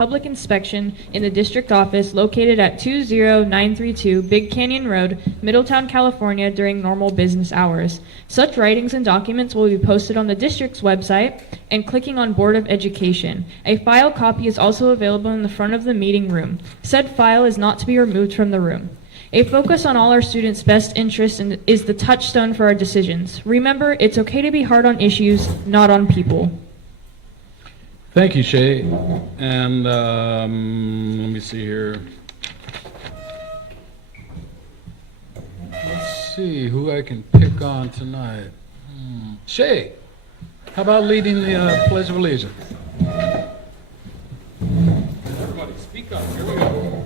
Public inspection in the district office located at 20932 Big Canyon Road, Middletown, California during normal business hours. Such writings and documents will be posted on the district's website and clicking on Board of Education. A file copy is also available in the front of the meeting room. Said file is not to be removed from the room. A focus on all our students' best interests is the touchstone for our decisions. Remember, it's okay to be hard on issues, not on people. Thank you, Shay. And let me see here. Let's see who I can pick on tonight. Shay, how about leading the Pledge of Allegiance? Everybody, speak up. Here we go.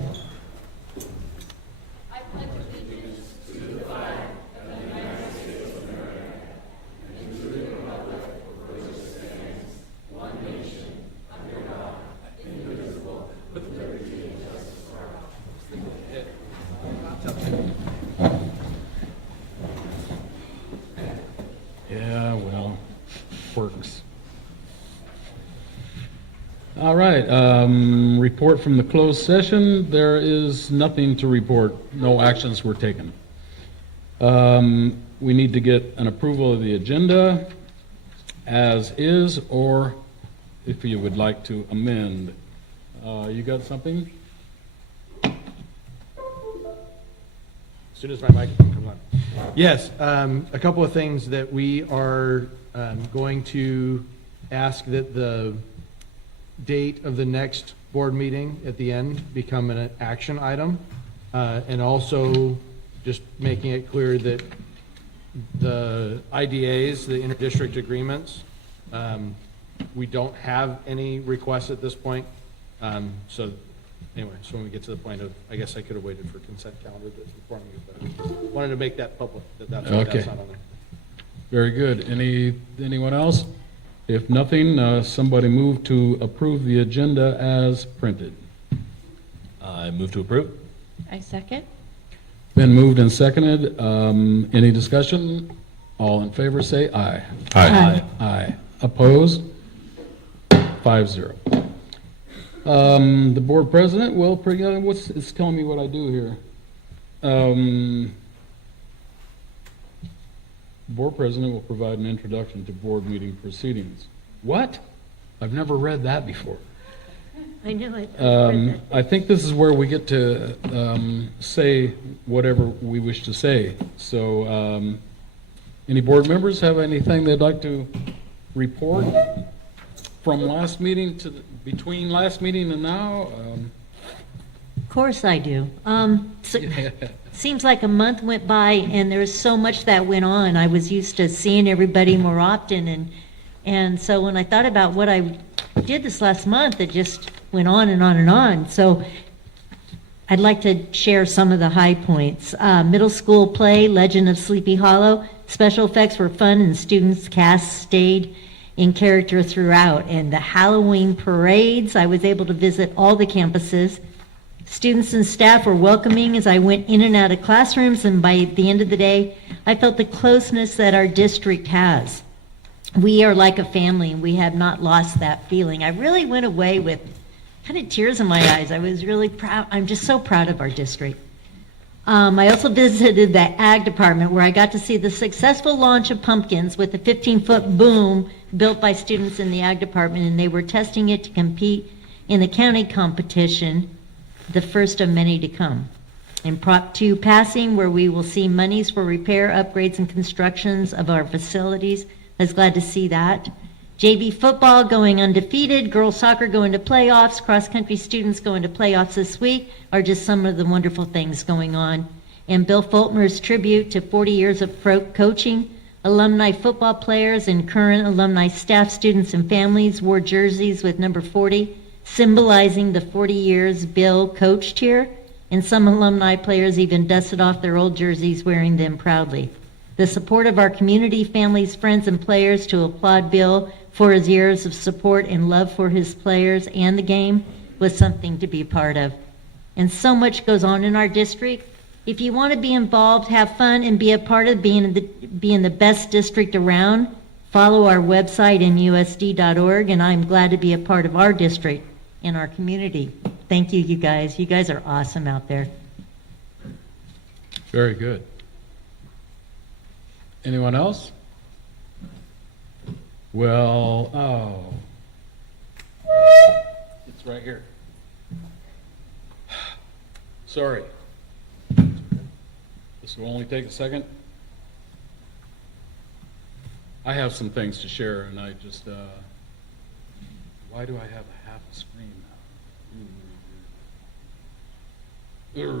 Yeah, well, works. All right, report from the closed session. There is nothing to report. No actions were taken. We need to get an approval of the agenda as is, or if you would like to amend. You got something? As soon as my microphone comes on. Yes, a couple of things that we are going to ask that the date of the next board meeting at the end become an action item, and also just making it clear that the IDAs, the interdistrict agreements, we don't have any requests at this point. So anyway, so when we get to the point of, I guess I could have waited for consent calendar to inform you, but wanted to make that public, that's not on there. Very good. Anyone else? If nothing, somebody move to approve the agenda as printed. I move to approve. I second. Been moved and seconded. Any discussion? All in favor say aye. Aye. Aye. Opposed? 5-0. The board president will, it's telling me what I do here. Board president will provide an introduction to board meeting proceedings. What? I've never read that before. I know it. I think this is where we get to say whatever we wish to say. So, any board members have anything they'd like to report from last meeting to between last meeting and now? Of course I do. Seems like a month went by and there's so much that went on. I was used to seeing everybody more often, and so when I thought about what I did this last month, it just went on and on and on. So I'd like to share some of the high points. Middle school play, Legend of Sleepy Hollow. Special effects were fun and students cast stayed in character throughout. And the Halloween parades, I was able to visit all the campuses. Students and staff were welcoming as I went in and out of classrooms, and by the end of the day, I felt the closeness that our district has. We are like a family, and we have not lost that feeling. I really went away with kind of tears in my eyes. I was really proud. I'm just so proud of our district. I also visited the ag department where I got to see the successful launch of pumpkins with a 15-foot boom built by students in the ag department, and they were testing it to compete in the county competition, the first of many to come. In Prop 2 passing, where we will see monies for repair, upgrades, and constructions of our facilities. I was glad to see that. JV football going undefeated, girls soccer going to playoffs, cross-country students going to playoffs this week are just some of the wonderful things going on. And Bill Fultmer's tribute to 40 years of coaching, alumni football players and current alumni staff, students, and families wore jerseys with number 40, symbolizing the 40 years Bill coached here, and some alumni players even dusted off their old jerseys wearing them proudly. The support of our community, families, friends, and players to applaud Bill for his years of support and love for his players and the game was something to be a part of. And so much goes on in our district. If you want to be involved, have fun, and be a part of being the best district around, follow our website, musd.org, and I'm glad to be a part of our district in our community. Thank you, you guys. You guys are awesome out there. Very good. Anyone else? Well, it's right here. Sorry. This will only take a second. I have some things to share, and I just, why do I have a half a screen now?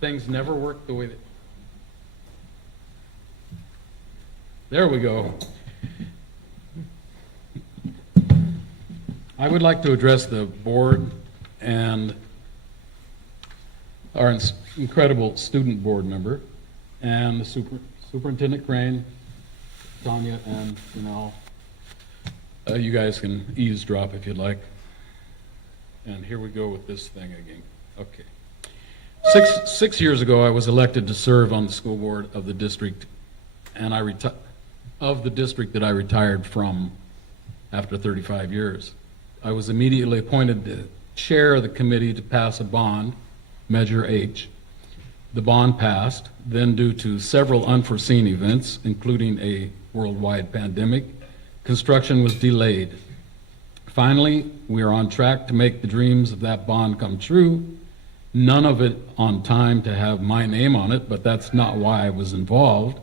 Things never work the way that... There we go. I would like to address the board and our incredible student board member and the Superintendent Crane, Tanya, and Janelle. You guys can eavesdrop if you'd like. And here we go with this thing again. Okay. Six years ago, I was elected to serve on the school board of the district, and of the district that I retired from after 35 years. I was immediately appointed to chair the committee to pass a bond, Measure H. The bond passed, then due to several unforeseen events, including a worldwide pandemic, construction was delayed. Finally, we are on track to make the dreams of that bond come true. None of it on time to have my name on it, but that's not why I was involved.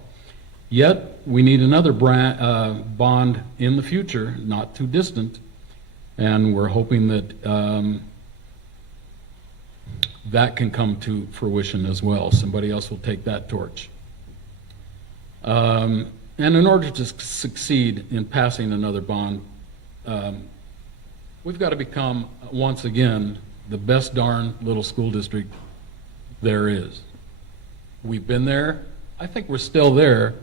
Yet, we need another bond in the future, not too distant, and we're hoping that that can come to fruition as well. Somebody else will take that torch. And in order to succeed in passing another bond, we've got to become, once again, the best darn little school district there is. We've been there. I think we're still there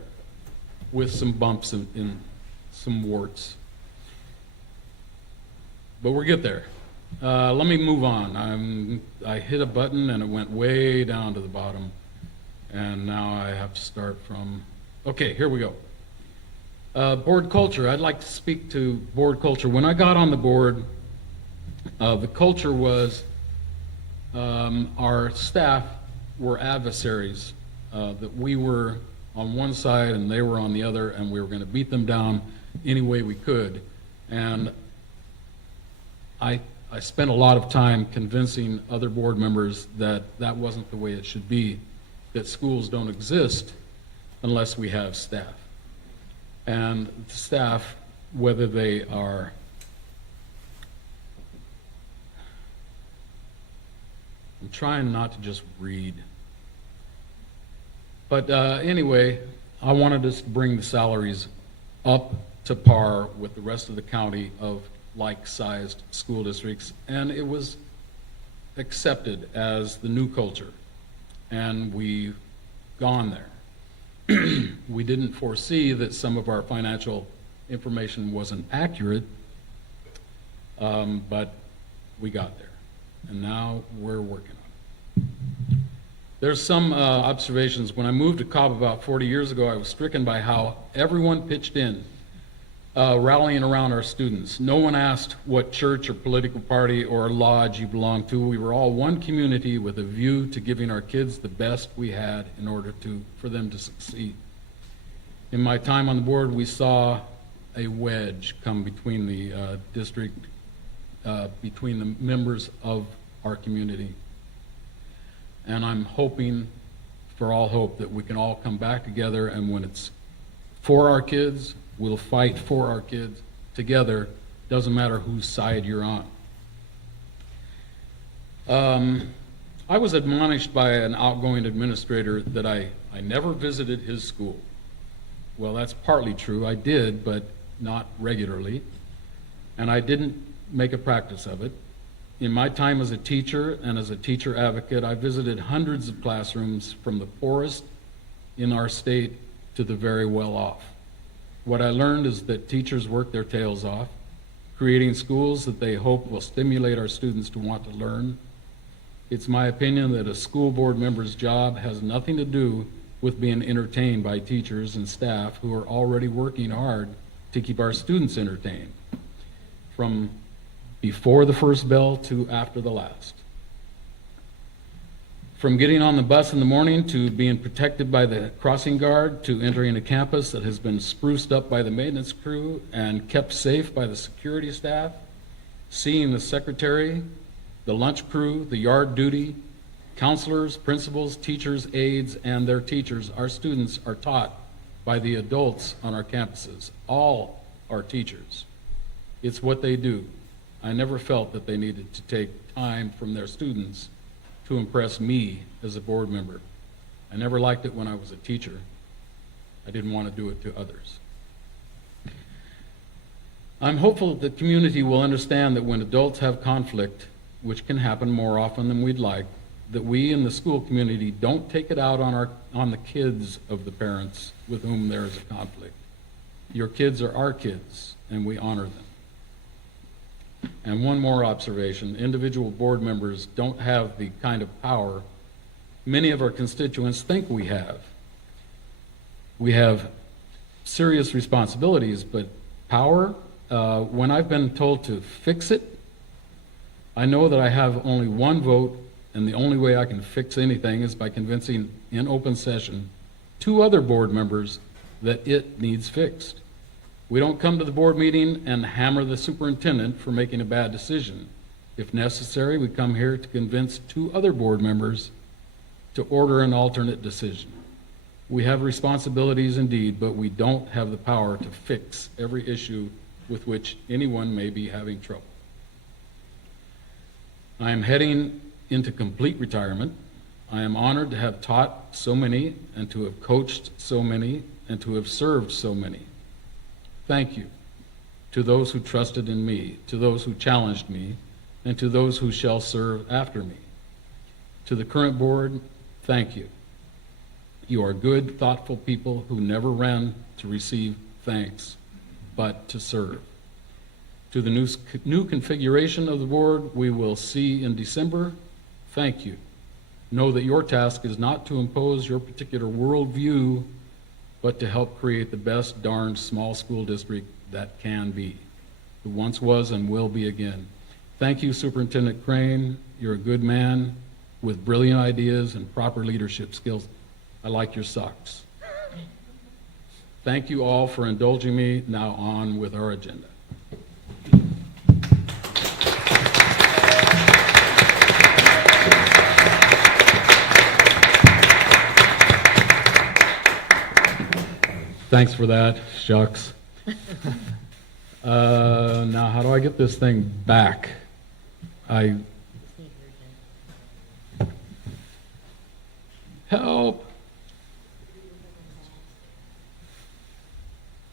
with some bumps in some warts. But we'll get there. Let me move on. I hit a button and it went way down to the bottom. And now I have to start from, okay, here we go. Board culture. I'd like to speak to board culture. When I got on the board, the culture was our staff were adversaries, that we were on one side and they were on the other, and we were going to beat them down any way we could. And I spent a lot of time convincing other board members that that wasn't the way it should be, that schools don't exist unless we have staff. And the staff, whether they are I'm trying not to just read. But anyway, I wanted us to bring the salaries up to par with the rest of the county of like-sized school districts, and it was accepted as the new culture, and we've gone there. We didn't foresee that some of our financial information wasn't accurate, but we got there, and now we're working on it. There's some observations. When I moved to Cobb about 40 years ago, I was stricken by how everyone pitched in, rallying around our students. No one asked what church or political party or lodge you belonged to. We were all one community with a view to giving our kids the best we had in order for them to succeed. In my time on the board, we saw a wedge come between the district, between the members of our community. And I'm hoping, for all hope, that we can all come back together, and when it's for our kids, we'll fight for our kids together. Doesn't matter whose side you're on. I was admonished by an outgoing administrator that I never visited his school. Well, that's partly true. I did, but not regularly. And I didn't make a practice of it. In my time as a teacher and as a teacher advocate, I visited hundreds of classrooms from the poorest in our state to the very well off. What I learned is that teachers work their tails off, creating schools that they hope will stimulate our students to want to learn. It's my opinion that a school board member's job has nothing to do with being entertained by teachers and staff who are already working hard to keep our students entertained. From before the first bell to after the last. From getting on the bus in the morning to being protected by the crossing guard to entering a campus that has been spruced up by the maintenance crew and kept safe by the security staff, seeing the secretary, the lunch crew, the yard duty, counselors, principals, teachers, aides, and their teachers, our students are taught by the adults on our campuses. All are teachers. It's what they do. I never felt that they needed to take time from their students to impress me as a board member. I never liked it when I was a teacher. I didn't want to do it to others. I'm hopeful that the community will understand that when adults have conflict, which can happen more often than we'd like, that we in the school community don't take it out on the kids of the parents with whom there is a conflict. Your kids are our kids, and we honor them. And one more observation, individual board members don't have the kind of power many of our constituents think we have. We have serious responsibilities, but power, when I've been told to fix it, I know that I have only one vote, and the only way I can fix anything is by convincing in open session 2 other board members that it needs fixed. We don't come to the board meeting and hammer the superintendent for making a bad decision. If necessary, we come here to convince 2 other board members to order an alternate decision. We have responsibilities indeed, but we don't have the power to fix every issue with which anyone may be having trouble. I am heading into complete retirement. I am honored to have taught so many and to have coached so many and to have served so many. Thank you to those who trusted in me, to those who challenged me, and to those who shall serve after me. To the current board, thank you. You are good, thoughtful people who never ran to receive thanks, but to serve. To the new configuration of the board we will see in December, thank you. Know that your task is not to impose your particular worldview, but to help create the best darn small school district that can be, who once was and will be again. Thank you, Superintendent Crane. You're a good man with brilliant ideas and proper leadership skills. I like your socks. Thank you all for indulging me. Now on with our agenda. Thanks for that, shucks. Now, how do I get this thing back? Help!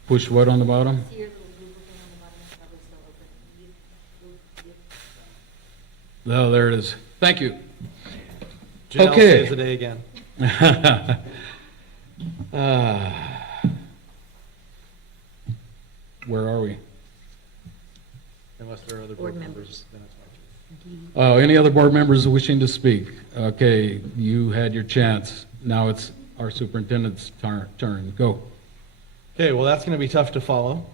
Push what on the bottom? Oh, there it is. Thank you. Janelle Okay. saves the day again. Where are we? Unless there are other board members, then it's my turn. Oh, any other board members wishing to speak? Okay, you had your chance. Now it's our superintendent's turn. Go. Okay, well, that's going to be tough to follow.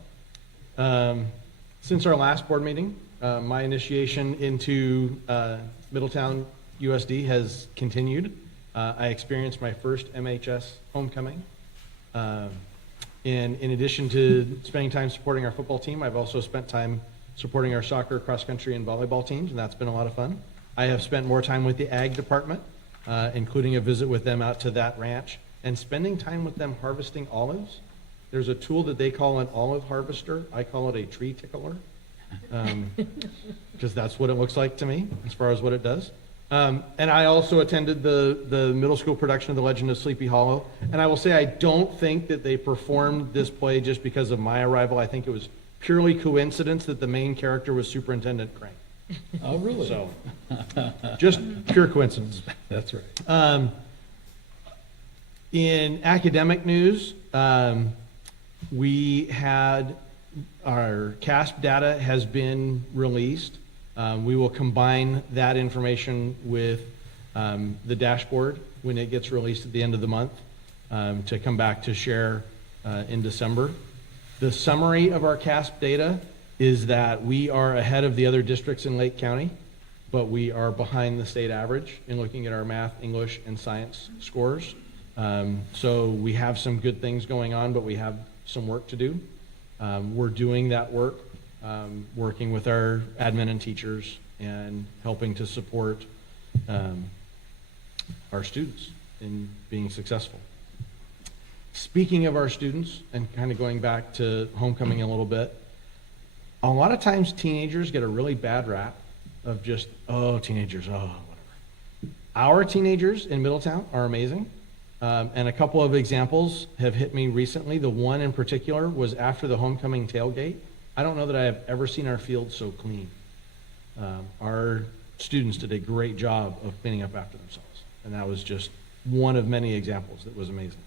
Since our last board meeting, my initiation into Middletown USD has continued. I experienced my first MHS homecoming. And in addition to spending time supporting our football team, I've also spent time supporting our soccer, cross country, and volleyball teams, and that's been a lot of fun. I have spent more time with the ag department, including a visit with them out to that ranch, and spending time with them harvesting olives. There's a tool that they call an olive harvester. I call it a tree tickler, because that's what it looks like to me as far as what it does. And I also attended the middle school production of The Legend of Sleepy Hollow. And I will say I don't think that they performed this play just because of my arrival. I think it was purely coincidence that the main character was Superintendent Crane. Oh, really? So, just pure coincidence. That's right. In academic news, we had our CASP data has been released. We will combine that information with the dashboard when it gets released at the end of the month to come back to share in December. The summary of our CASP data is that we are ahead of the other districts in Lake County, but we are behind the state average in looking at our math, English, and science scores. So we have some good things going on, but we have some work to do. We're doing that work, working with our admin and teachers and helping to support our students in being successful. Speaking of our students, and kind of going back to homecoming a little bit, a lot of times teenagers get a really bad rap of just, oh, teenagers, oh, whatever. Our teenagers in Middletown are amazing. And a couple of examples have hit me recently. The one in particular was after the homecoming tailgate. I don't know that I have ever seen our field so clean. Our students did a great job of cleaning up after themselves. And that was just one of many examples that was amazing.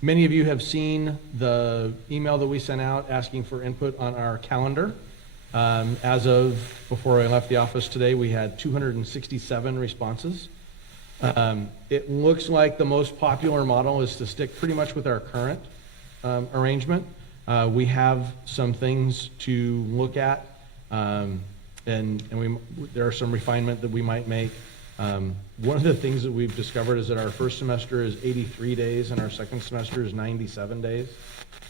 Many of you have seen the email that we sent out asking for input on our calendar. As of before I left the office today, we had 267 responses. It looks like the most popular model is to stick pretty much with our current arrangement. We have some things to look at, and there are some refinement that we might make. One of the things that we've discovered is that our first semester is 83 days and our second semester is 97 days.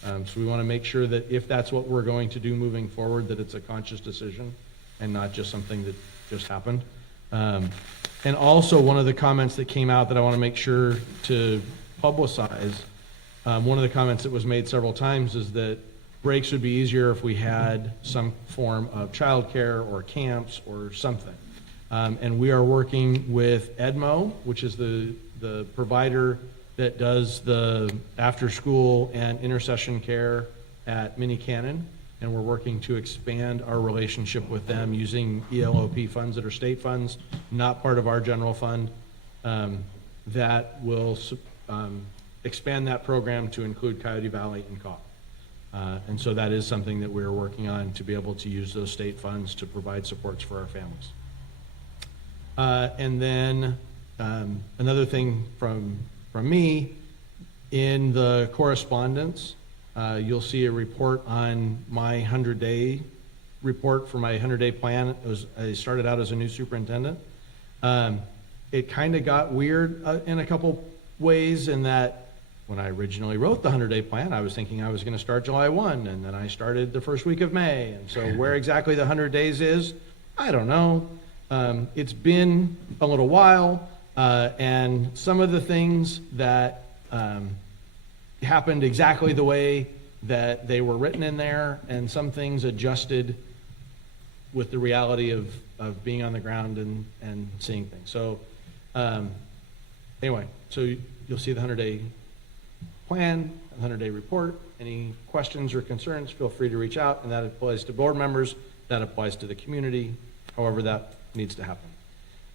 So we want to make sure that if that's what we're going to do moving forward, that it's a conscious decision and not just something that just happened. And also one of the comments that came out that I want to make sure to publicize, one of the comments that was made several times is that breaks would be easier if we had some form of childcare or camps or something. And we are working with Edmo, which is the provider that does the after-school and intercession care at Mini Cannon, and we're working to expand our relationship with them using ELOP funds that are state funds, not part of our general fund, that will expand that program to include Coyote Valley and Cobb. And so that is something that we're working on to be able to use those state funds to provide supports for our families. And then another thing from me, in the correspondence, you'll see a report on my 100-day report for my 100-day plan. I started out as a new superintendent. It kind of got weird in a couple ways in that when I originally wrote the 100-day plan, I was thinking I was going to start July 1, and then I started the first week of May. And so where exactly the 100 days is, I don't know. It's been a little while, and some of the things that happened exactly the way that they were written in there, and some things adjusted with the reality of being on the ground and seeing things. So anyway, so you'll see the 100-day plan, 100-day report. Any questions or concerns, feel free to reach out, and that applies to board members, that applies to the community, however that needs to happen.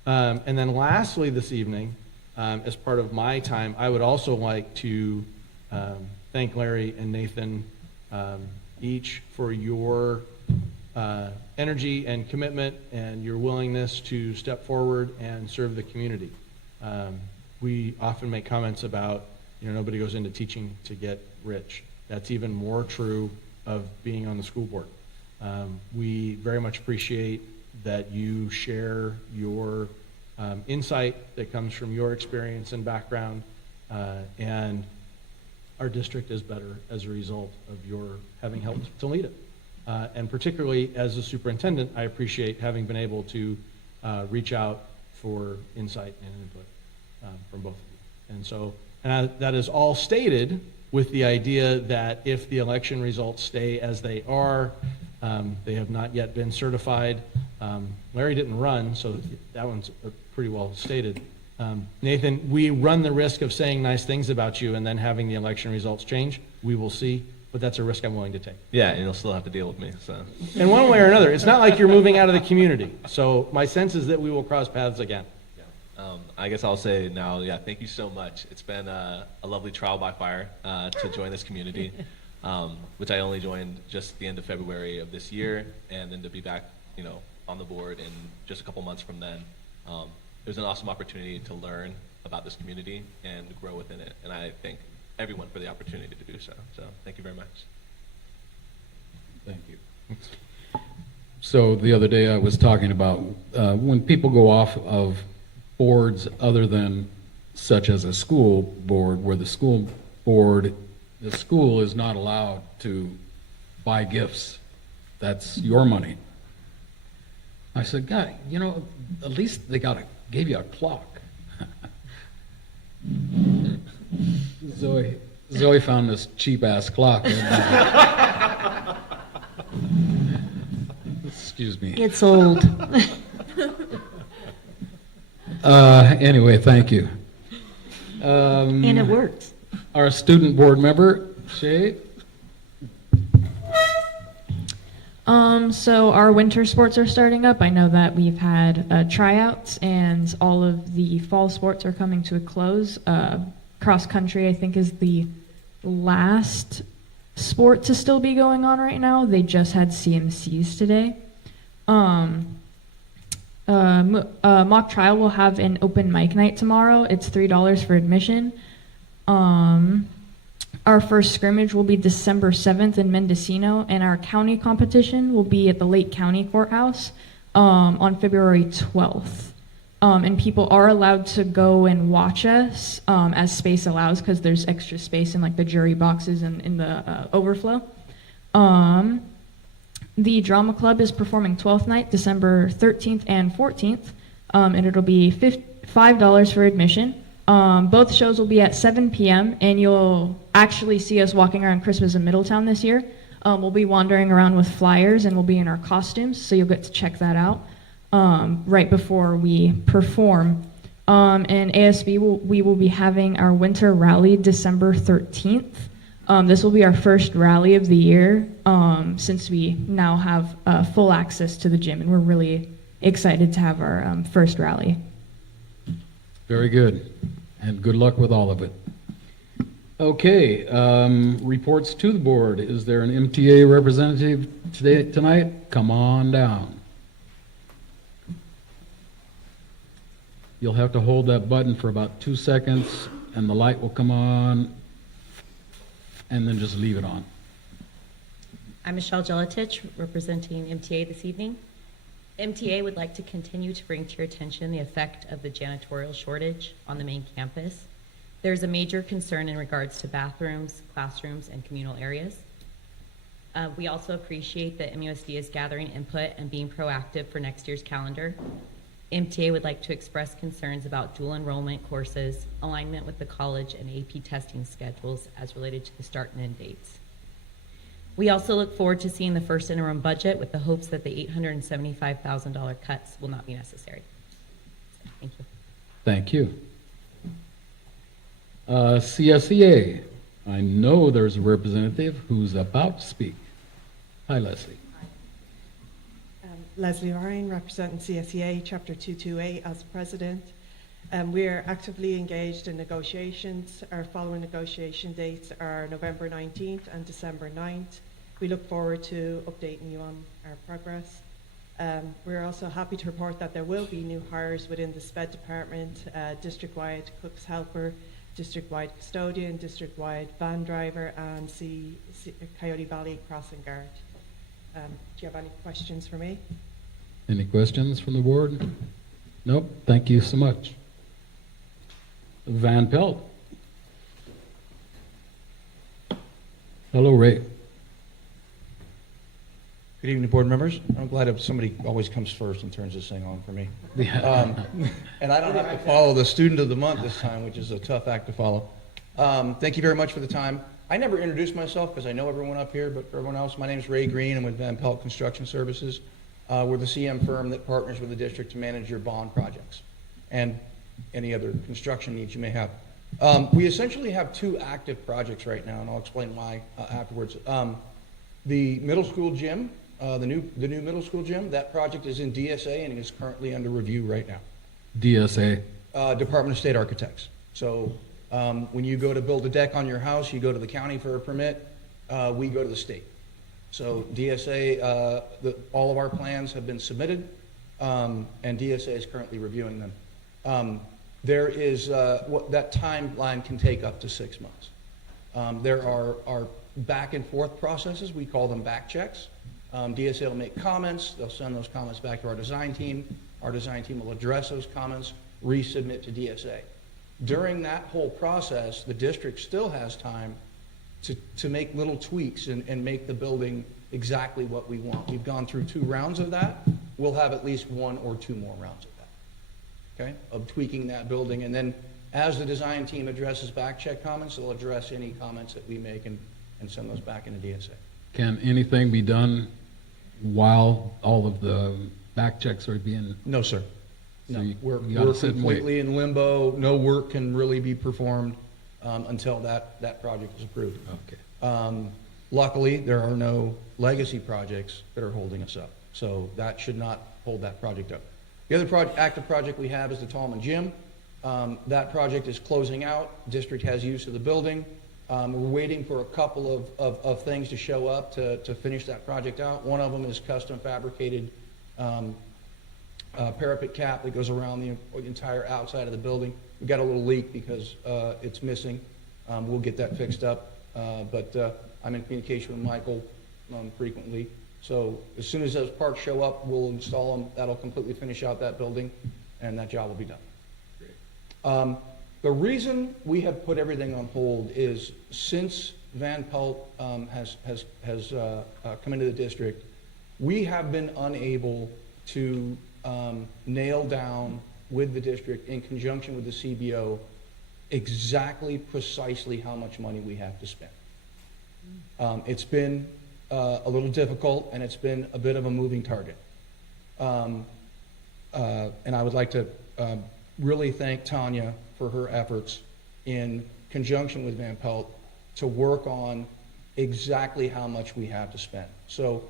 And then lastly this evening, as part of my time, I would also like to thank Larry and Nathan each for your energy and commitment and your willingness to step forward and serve the community. We often make comments about, nobody goes into teaching to get rich. That's even more true of being on the school board. We very much appreciate that you share your insight that comes from your experience and background, and our district is better as a result of your having helped to lead it. And particularly as a superintendent, I appreciate having been able to reach out for insight and input from both of you. And so that is all stated with the idea that if the election results stay as they are, they have not yet been certified. Larry didn't run, so that one's pretty well stated. Nathan, we run the risk of saying nice things about you and then having the election results change. We will see, but that's a risk I'm willing to take. Yeah, and you'll still have to deal with me, so. In one way or another, it's not like you're moving out of the community. So my sense is that we will cross paths again. I guess I'll say now, thank you so much. It's been a lovely trial by fire to join this community, which I only joined just the end of February of this year, and then to be back, on the board in just a couple months from then. It was an awesome opportunity to learn about this community and grow within it, and I thank everyone for the opportunity to do so. So thank you very much. Thank you. So the other day I was talking about when people go off of boards other than such as a school board, where the school is not allowed to buy gifts. That's your money. I said, God, at least they gave you a clock. Zoe found this cheap-ass clock. Excuse me. It's old. Anyway, thank you. And it works. Our student board member, Shay. So our winter sports are starting up. I know that we've had tryouts and all of the fall sports are coming to a close. Cross country, I think, is the last sport to still be going on right now. They just had CMCs today. Mock trial will have an open mic night tomorrow. It's $3 for admission. Our first scrimmage will be December 7th in Mendocino, and our county competition will be at the Lake County Courthouse on February 12th. And people are allowed to go and watch us as space allows, because there's extra space in like the jury boxes and in the overflow. The drama club is performing 12th night, December 13th and 14th, and it'll be $5 for admission. Both shows will be at 7 p.m. and you'll actually see us walking around Christmas in Middletown this year. We'll be wandering around with flyers and we'll be in our costumes, so you'll get to check that out right before we perform. And ASB, we will be having our winter rally December 13th. This will be our first rally of the year since we now have full access to the gym, and we're really excited to have our first rally. Very good. And good luck with all of it. Okay, reports to the board. Is there an MTA representative tonight? Come on down. You'll have to hold that button for about 2 seconds and the light will come on, and then just leave it on. I'm Michelle Jeletich, representing MTA this evening. MTA would like to continue to bring to your attention the effect of the janitorial shortage on the main campus. There's a major concern in regards to bathrooms, classrooms, and communal areas. We also appreciate that MUSD is gathering input and being proactive for next year's calendar. MTA would like to express concerns about dual enrollment courses, alignment with the college, and AP testing schedules as related to the start and end dates. We also look forward to seeing the first interim budget with the hopes that the $875,000 cuts will not be necessary. Thank you. Thank you. CSEA, I know there's a representative who's about to speak. Hi, Leslie. Leslie Ryan, representing CSEA Chapter 228 as president. We are actively engaged in negotiations. Our following negotiation dates are November 19th and December 9th. We look forward to updating you on our progress. We're also happy to report that there will be new hires within the SPED department, district-wide cooks helper, district-wide custodian, district-wide van driver, and Coyote Valley crossing guard. Do you have any questions for me? Any questions from the board? Nope. Thank you so much. Van Pelt. Hello, Ray. Good evening, board members. I'm glad if somebody always comes first and turns this thing on for me. And I don't have to follow the student of the month this time, which is a tough act to follow. Thank you very much for the time. I never introduced myself because I know everyone up here, but for everyone else, my name is Ray Green. I'm with Van Pelt Construction Services. We're the CM firm that partners with the district to manage your bond projects and any other construction needs you may have. We essentially have two active projects right now, and I'll explain why afterwards. The middle school gym, the new middle school gym, that project is in DSA and is currently under review right now. DSA. Department of State Architects. So when you go to build a deck on your house, you go to the county for a permit, we go to the state. So DSA, all of our plans have been submitted, and DSA is currently reviewing them. There is, that timeline can take up to 6 months. There are back and forth processes. We call them back checks. DSA will make comments. They'll send those comments back to our design team. Our design team will address those comments, resubmit to DSA. During that whole process, the district still has time to make little tweaks and make the building exactly what we want. We've gone through 2 rounds of that. We'll have at least 1 or 2 more rounds of that, okay, of tweaking that building. And then as the design team addresses back check comments, they'll address any comments that we make and send those back into DSA. Can anything be done while all of the back checks are being, No, sir. So No, you we're gotta sit and wait. completely in limbo. No work can really be performed until that project is approved. okay. Luckily, there are no legacy projects that are holding us up, so that should not hold that project up. The other active project we have is the Tallman Gym. That project is closing out. District has use of the building. We're waiting for a couple of things to show up to finish that project out. One of them is custom fabricated parapet cap that goes around the entire outside of the building. We got a little leak because it's missing. We'll get that fixed up, but I'm in communication with Michael frequently. So as soon as those parts show up, we'll install them. That'll completely finish out that building, and that job will be done. The reason we have put everything on hold is since Van Pelt has come into the district, we have been unable to nail down with the district in conjunction with the CBO exactly precisely how much money we have to spend. It's been a little difficult, and it's been a bit of a moving target. And I would like to really thank Tanya for her efforts in conjunction with Van Pelt to work on exactly how much we have to spend. So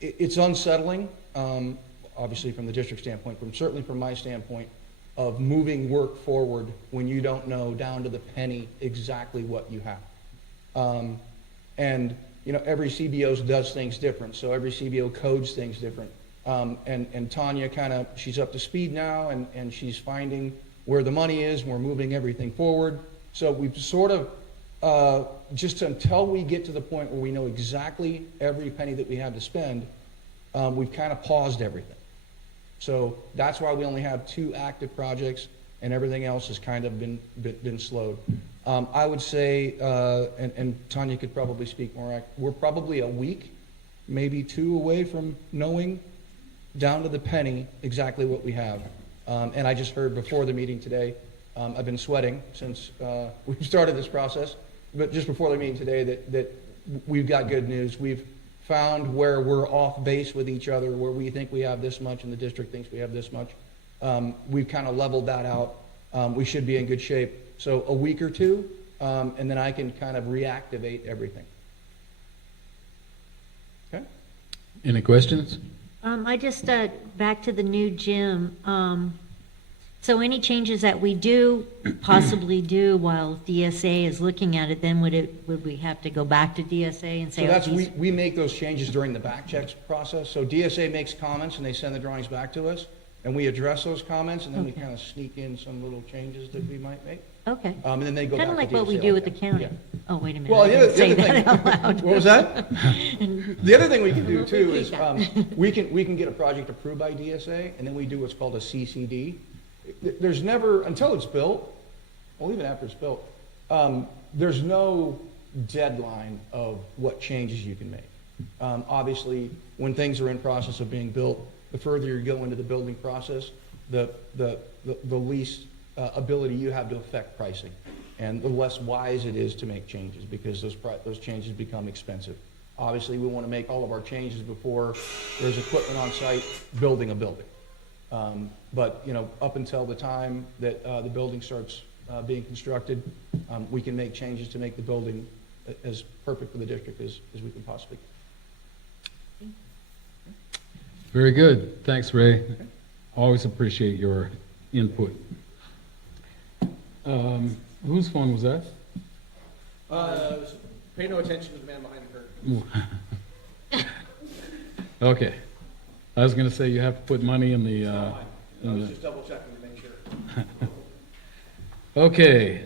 it's unsettling, obviously from the district standpoint, certainly from my standpoint, of moving work forward when you don't know down to the penny exactly what you have. And you know, every CBO does things different, so every CBO codes things different. And Tanya she's up to speed now, and she's finding where the money is, and we're moving everything forward. So we've sort of, just until we get to the point where we know exactly every penny that we have to spend, we've kind of paused everything. So that's why we only have 2 active projects, and everything else has kind of been slowed. I would say, and Tanya could probably speak more, we're probably a week, maybe 2 away from knowing down to the penny exactly what we have. And I just heard before the meeting today, I've been sweating since we've started this process, but just before the meeting today that we've got good news. We've found where we're off base with each other, where we think we have this much and the district thinks we have this much. We've kind of leveled that out. We should be in good shape. So a week or 2, and then I can kind of reactivate everything. Okay? Any questions? I just, back to the new gym, so any changes that we do, possibly do while DSA is looking at it, then would we have to go back to DSA and say? So that's, oh, we make those changes during the back checks process. So DSA makes comments and they send the drawings back to us, and we address those comments, and then we Okay. kind of sneak in some little changes that we might make. Okay. And then they go back Kind to of like what we DSA do with the that. county. Yeah. Oh, wait a minute. Well, I didn't say the other that out thing, loud. what was that? The other thing we can do too is, we can get a project approved by DSA, and then we do what's called a CCD. There's never, until it's built, well, even after it's built, there's no deadline of what changes you can make. Obviously, when things are in process of being built, the further you go into the building process, the least ability you have to affect pricing, and the less wise it is to make changes, because those changes become expensive. Obviously, we want to make all of our changes before there's equipment on site building a building. But you know, up until the time that the building starts being constructed, we can make changes to make the building as perfect for the district as we can possibly. Very good. Thanks, Ray. Always appreciate your input. Whose phone was that? Pay no attention to the man behind the curtain. Okay. I was going to say you have to put money in the. I was just double checking to make sure. Okay.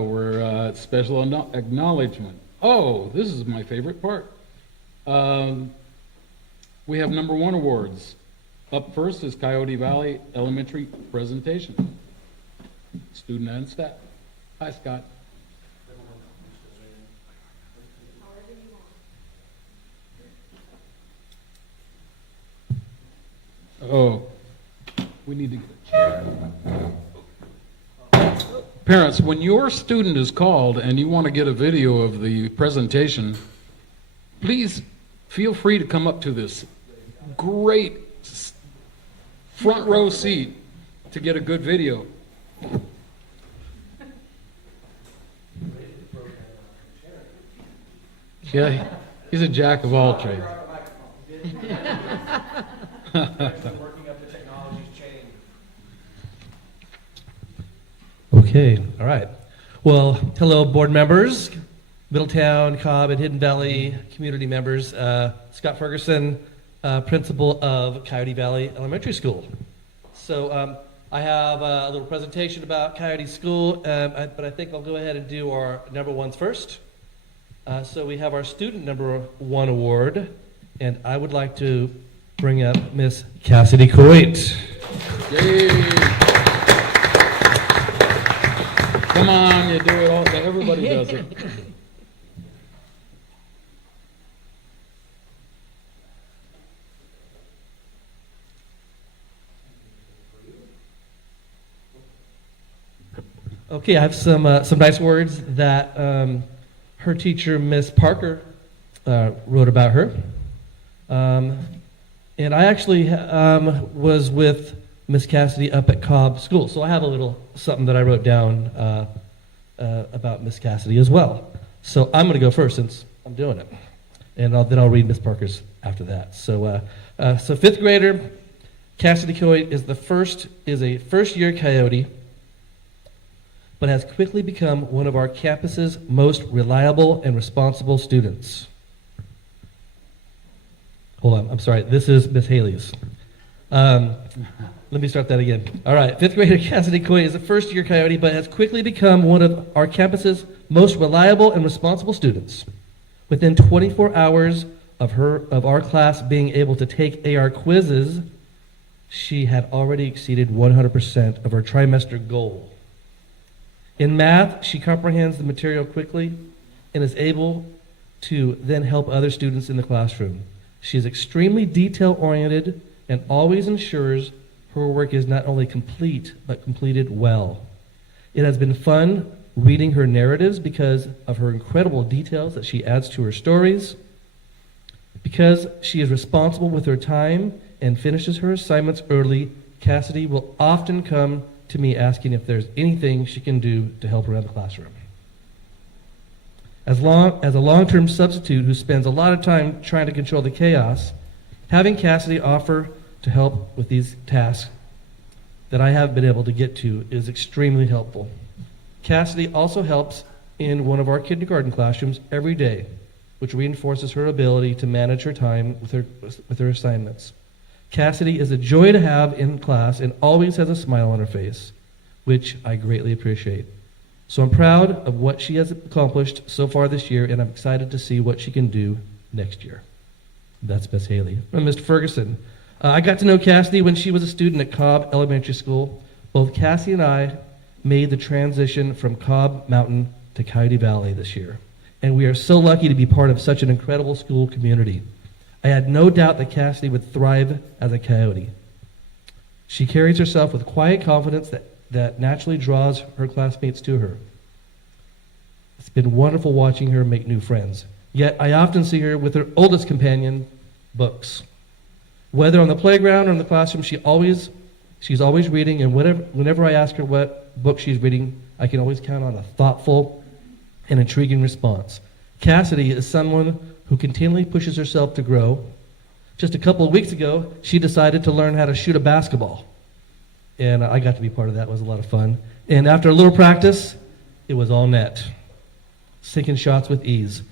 We're at special acknowledgement. Oh, this is my favorite part. We have number one awards. Up first is Coyote Valley Elementary presentation. Student and staff. Hi, Scott. Oh, we need to get a chair. Parents, when your student is called and you want to get a video of the presentation, please feel free to come up to this great front row seat to get a good video. Yeah, he's a jack of all trades. Okay, all right. Well, hello, board members, Middletown, Cobb, and Hidden Valley community members. Scott Ferguson, principal of Coyote Valley Elementary School. So I have a little presentation about Coyote School, but I think I'll go ahead and do our number ones first. So we have our student number one award, and I would like to bring up Miss Cassidy Coit. Yay! Come on, you do it all. Everybody does it. Okay, I have some nice words that her teacher, Miss Parker, wrote about her. And I actually was with Miss Cassidy up at Cobb School, so I have a little something that I wrote down about Miss Cassidy as well. So I'm going to go first since I'm doing it, and then I'll read Miss Parker's after that. So fifth grader Cassidy Coit is a first-year Coyote, but has quickly become one of our campus's most reliable and responsible students. Hold on, I'm sorry, this is Miss Haley's. Let me start that again. All right, fifth grader Cassidy Coit is a first-year Coyote, but has quickly become one of our campus's most reliable and responsible students. Within 24 hours of our class being able to take AR quizzes, she had already exceeded 100% of her trimester goal. In math, she comprehends the material quickly and is able to then help other students in the classroom. She is extremely detail-oriented and always ensures her work is not only complete, but completed well. It has been fun reading her narratives because of her incredible details that she adds to her stories. Because she is responsible with her time and finishes her assignments early, Cassidy will often come to me asking if there's anything she can do to help around the classroom. As a long-term substitute who spends a lot of time trying to control the chaos, having Cassidy offer to help with these tasks that I have been able to get to is extremely helpful. Cassidy also helps in one of our kindergarten classrooms every day, which reinforces her ability to manage her time with her assignments. Cassidy is a joy to have in class and always has a smile on her face, which I greatly appreciate. So I'm proud of what she has accomplished so far this year, and I'm excited to see what she can do next year. That's Miss Haley. And Mr. Ferguson. I got to know Cassidy when she was a student at Cobb Elementary School. Both Cassie and I made the transition from Cobb Mountain to Coyote Valley this year, and we are so lucky to be part of such an incredible school community. I had no doubt that Cassidy would thrive as a Coyote. She carries herself with quiet confidence that naturally draws her classmates to her. It's been wonderful watching her make new friends. Yet I often see her with her oldest companion, books. Whether on the playground or in the classroom, she's always reading, and whenever I ask her what book she's reading, I can always count on a thoughtful and intriguing response. Cassidy is someone who continually pushes herself to grow. Just a couple of weeks ago, she decided to learn how to shoot a basketball. And I got to be part of that. It was a lot of fun. And after a little practice, it was all net, sinking shots with ease.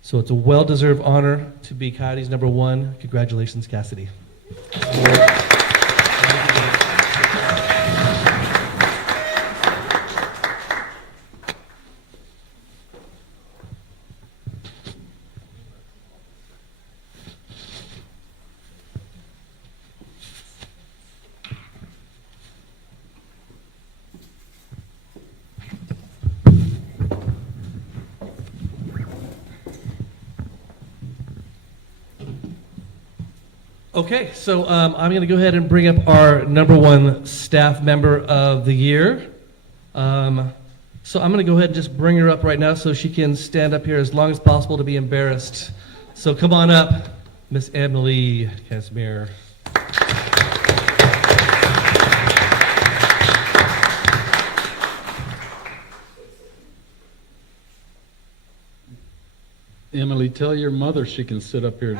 So it's a well-deserved honor to be Coyote's number one. Congratulations, Cassidy. Okay, so I'm going to go ahead and bring up our number one staff member of the year. So I'm going to go ahead and just bring her up right now so she can stand up here as long as possible to be embarrassed. So come on up, Miss Emily Casimir. Emily, tell your mother she can sit up here.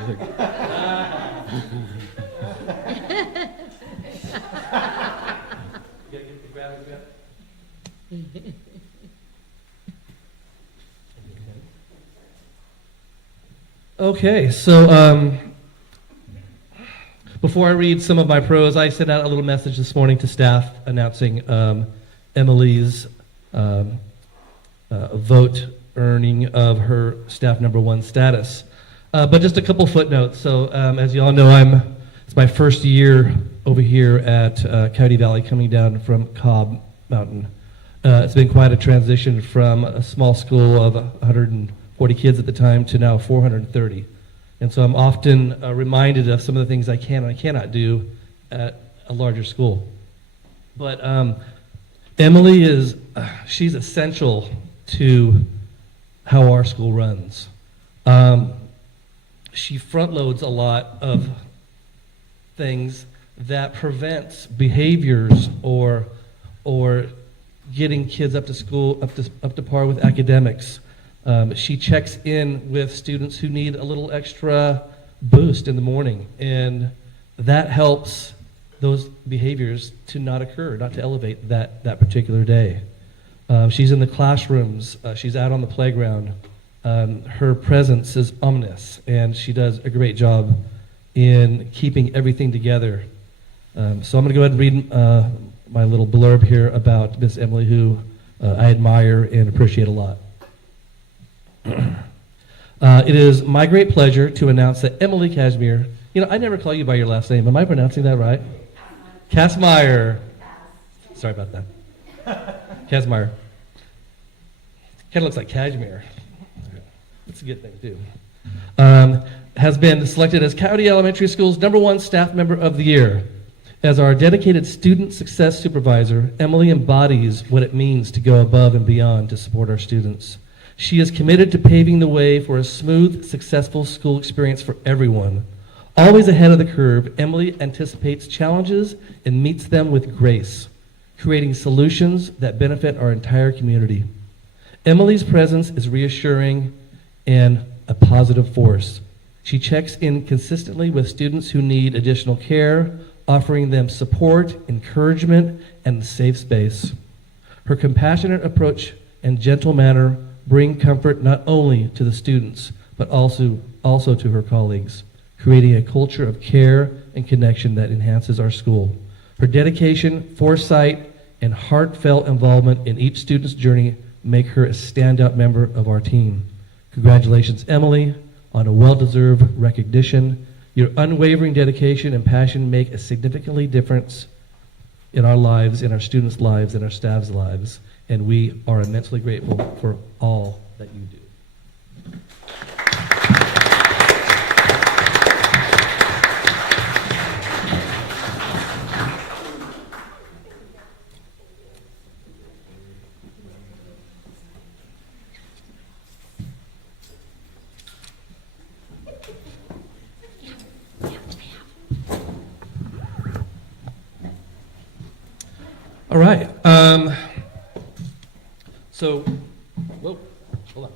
Okay, so before I read some of my prose, I sent out a little message this morning to staff announcing Emily's vote earning of her staff number one status. But just a couple footnotes. So as you all know, it's my first year over here at Coyote Valley, coming down from Cobb Mountain. It's been quite a transition from a small school of 140 kids at the time to now 430. And so I'm often reminded of some of the things I can and I cannot do at a larger school. But Emily she's essential to how our school runs. She front loads a lot of things that prevents behaviors or getting kids up to school, up to par with academics. She checks in with students who need a little extra boost in the morning, and that helps those behaviors to not occur, not to elevate that particular day. She's in the classrooms. She's out on the playground. Her presence is ominous, and she does a great job in keeping everything together. So I'm going to go ahead and read my little blurb here about Miss Emily, who I admire and appreciate a lot. It is my great pleasure to announce that Emily Casimir, I never call you by your last name. Am I pronouncing that right? Casimir. Sorry about that. Casimir. Kind of looks like cashmere. That's a good thing, too. Has been selected as Coyote Elementary School's number one staff member of the year. As our dedicated student success supervisor, Emily embodies what it means to go above and beyond to support our students. She is committed to paving the way for a smooth, successful school experience for everyone. Always ahead of the curve, Emily anticipates challenges and meets them with grace, creating solutions that benefit our entire community. Emily's presence is reassuring and a positive force. She checks in consistently with students who need additional care, offering them support, encouragement, and a safe space. Her compassionate approach and gentle manner bring comfort not only to the students, but also to her colleagues, creating a culture of care and connection that enhances our school. Her dedication, foresight, and heartfelt involvement in each student's journey make her a standout member of our team. Congratulations, Emily, on a well-deserved recognition. Your unwavering dedication and passion make a significantly difference in our lives, in our students' lives, in our staff's lives, and we are immensely grateful for all that you do. All right. So, whoa, hold on.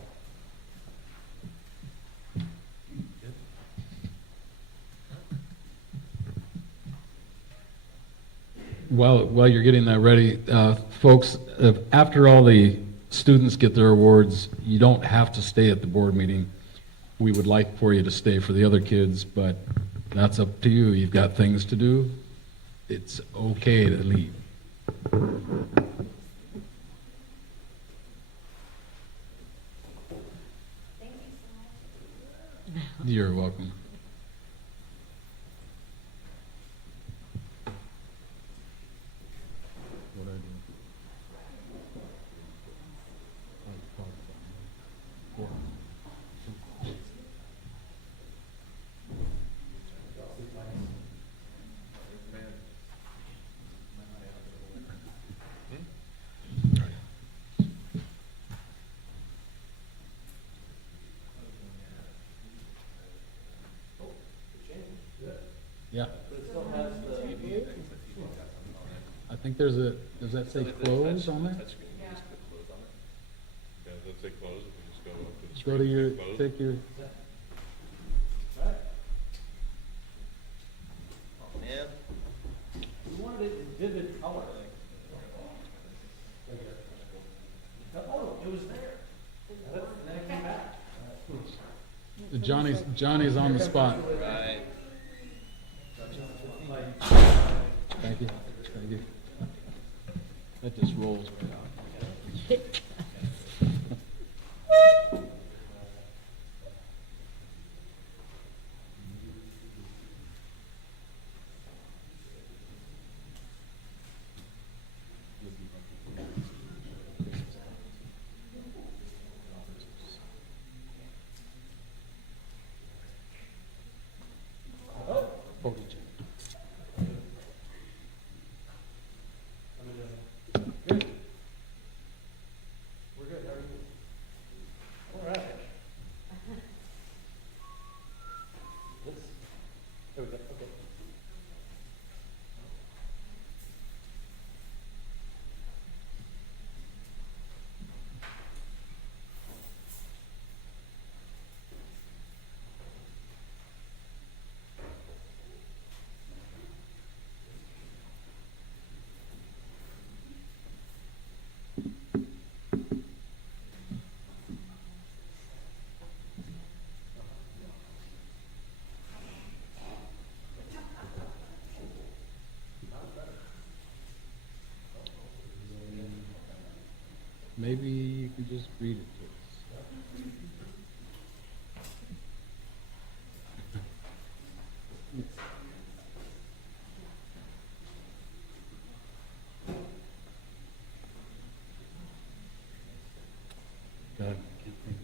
While you're getting that ready, folks, after all the students get their awards, you don't have to stay at the board meeting. We would like for you to stay for the other kids, but that's up to you. You've got things to do. It's okay to leave. You're welcome. Yeah. I think there's a, does that say close on there? Yeah, let's say close, if we just go up to the Just go to your, screen, close. take your, Man. We wanted it in vivid color. Oh, it was there. And then it came back. Johnny's on the spot. Right. Thank you. Thank you. That just rolls right out. Maybe you can just read it to us. God, I can't think.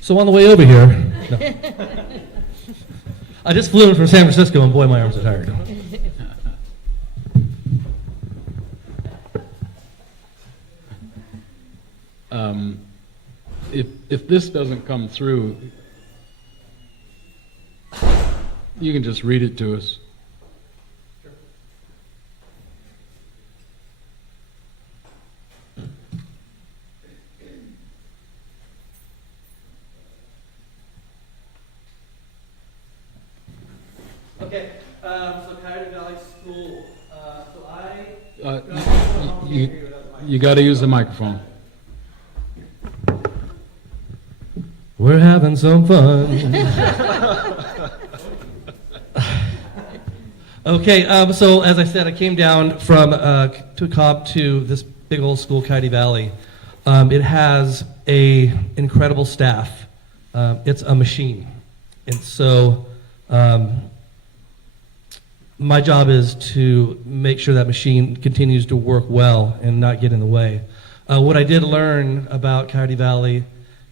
So on the way over here, no. I just flew in from San Francisco, and boy, my arms are tired. If this doesn't come through, you can just read it to us. Okay, so Coyote Valley School. You got to use the microphone. We're having some fun. Okay, so as I said, I came down from to Cobb to this big old school, Coyote Valley. It has a incredible staff. It's a machine, and so my job is to make sure that machine continues to work well and not get in the way. What I did learn about Coyote Valley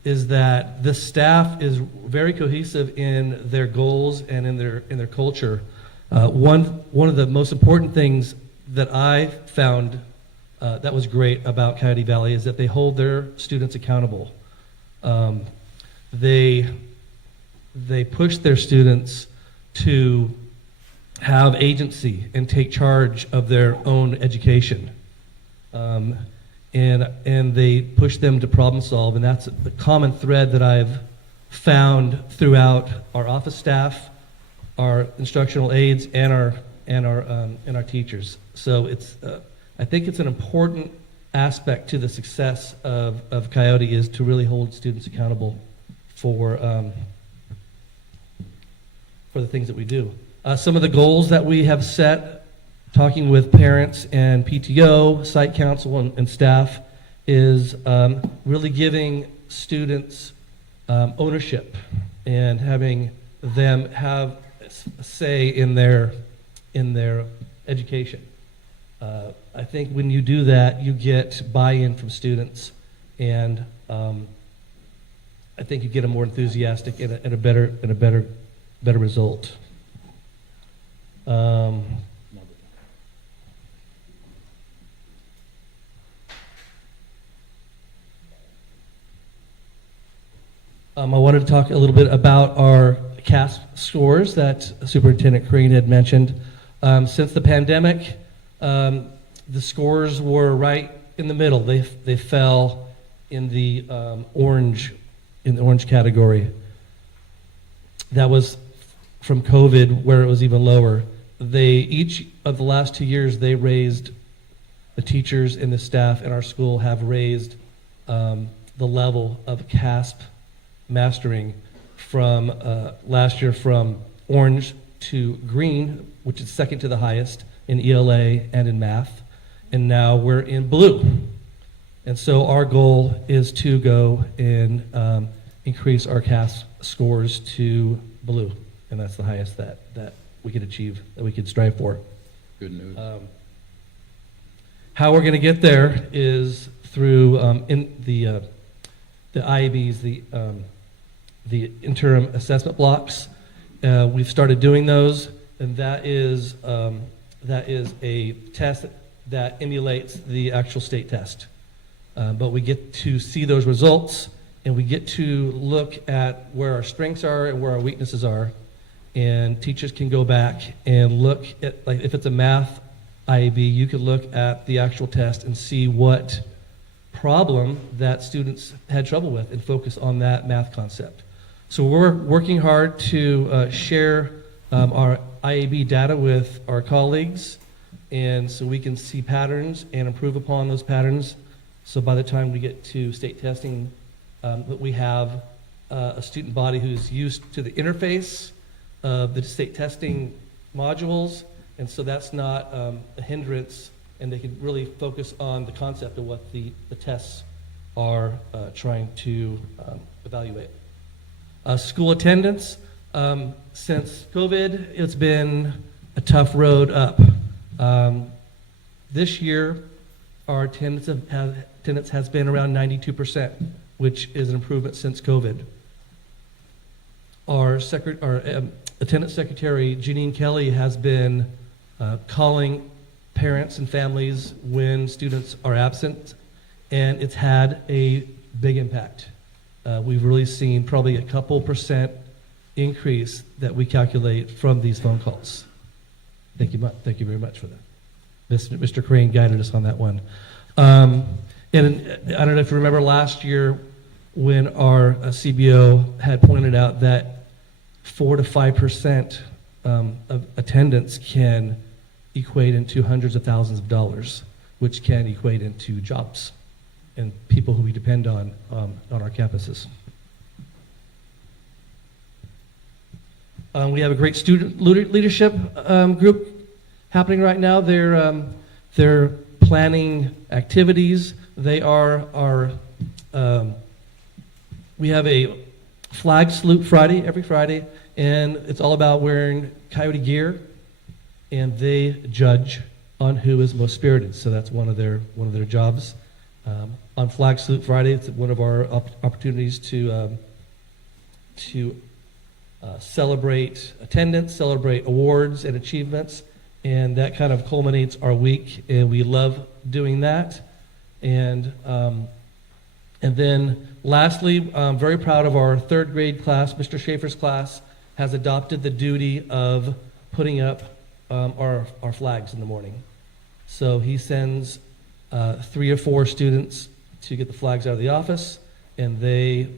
is that the staff is very cohesive in their goals and in their culture. One of the most important things that I found that was great about Coyote Valley is that they hold their students accountable. They push their students to have agency and take charge of their own education. And they push them to problem solve, and that's the common thread that I've found throughout our office staff, our instructional aides, and our teachers. So it's I think it's an important aspect to the success of Coyote is to really hold students accountable for the things that we do. Some of the goals that we have set, talking with parents and PTO, site council, and staff, is really giving students ownership and having them have a say in their education. I think when you do that, you get buy-in from students, and I think you get a more enthusiastic and a better result. I wanted to talk a little bit about our CASP scores that Superintendent Crane had mentioned. Since the pandemic, the scores were right in the middle. They fell in the orange category. That was from COVID, where it was even lower. Each of the last 2 years, they raised, the teachers and the staff in our school have raised the level of CASP mastering from last year from orange to green, which is second to the highest in ELA and in math, and now we're in blue. And so our goal is to go and increase our CASP scores to blue, and that's the highest that we could achieve, that we could strive for. Good news. How we're going to get there is through in the IABs, the interim assessment blocks. We've started doing those, and that is a test that emulates the actual state test. But we get to see those results, and we get to look at where our strengths are and where our weaknesses are. And teachers can go back and look at, like if it's a math IAB, you could look at the actual test and see what problem that students had trouble with and focus on that math concept. So we're working hard to share our IAB data with our colleagues, and so we can see patterns and improve upon those patterns. So by the time we get to state testing, that we have a student body who's used to the interface of the state testing modules, and so that's not a hindrance, and they can really focus on the concept of what the tests are trying to evaluate. School attendance, since COVID, it's been a tough road up. This year, our attendance has been around 92%, which is an improvement since COVID. Our attendance secretary, Janine Kelly, has been calling parents and families when students are absent, and it's had a big impact. We've really seen probably a couple % increase that we calculate from these phone calls. Thank you very much for that. Mr. Crane guided us on that one. And I don't know if you remember last year when our CBO had pointed out that 4 to 5% of attendance can equate into hundreds of thousands of dollars, which can equate into jobs and people who we depend on our campuses. We have a great student leadership group happening right now. They're planning activities. They are our. We have a flag salute Friday every Friday, and it's all about wearing coyote gear, and they judge on who is most spirited. So that's one of their jobs. On Flag Salute Friday, it's one of our opportunities to celebrate attendance, celebrate awards and achievements, and that kind of culminates our week, and we love doing that. And then lastly, I'm very proud of our third grade class. Mr. Schaefer's class has adopted the duty of putting up our flags in the morning. So he sends 3 or 4 students to get the flags out of the office, and they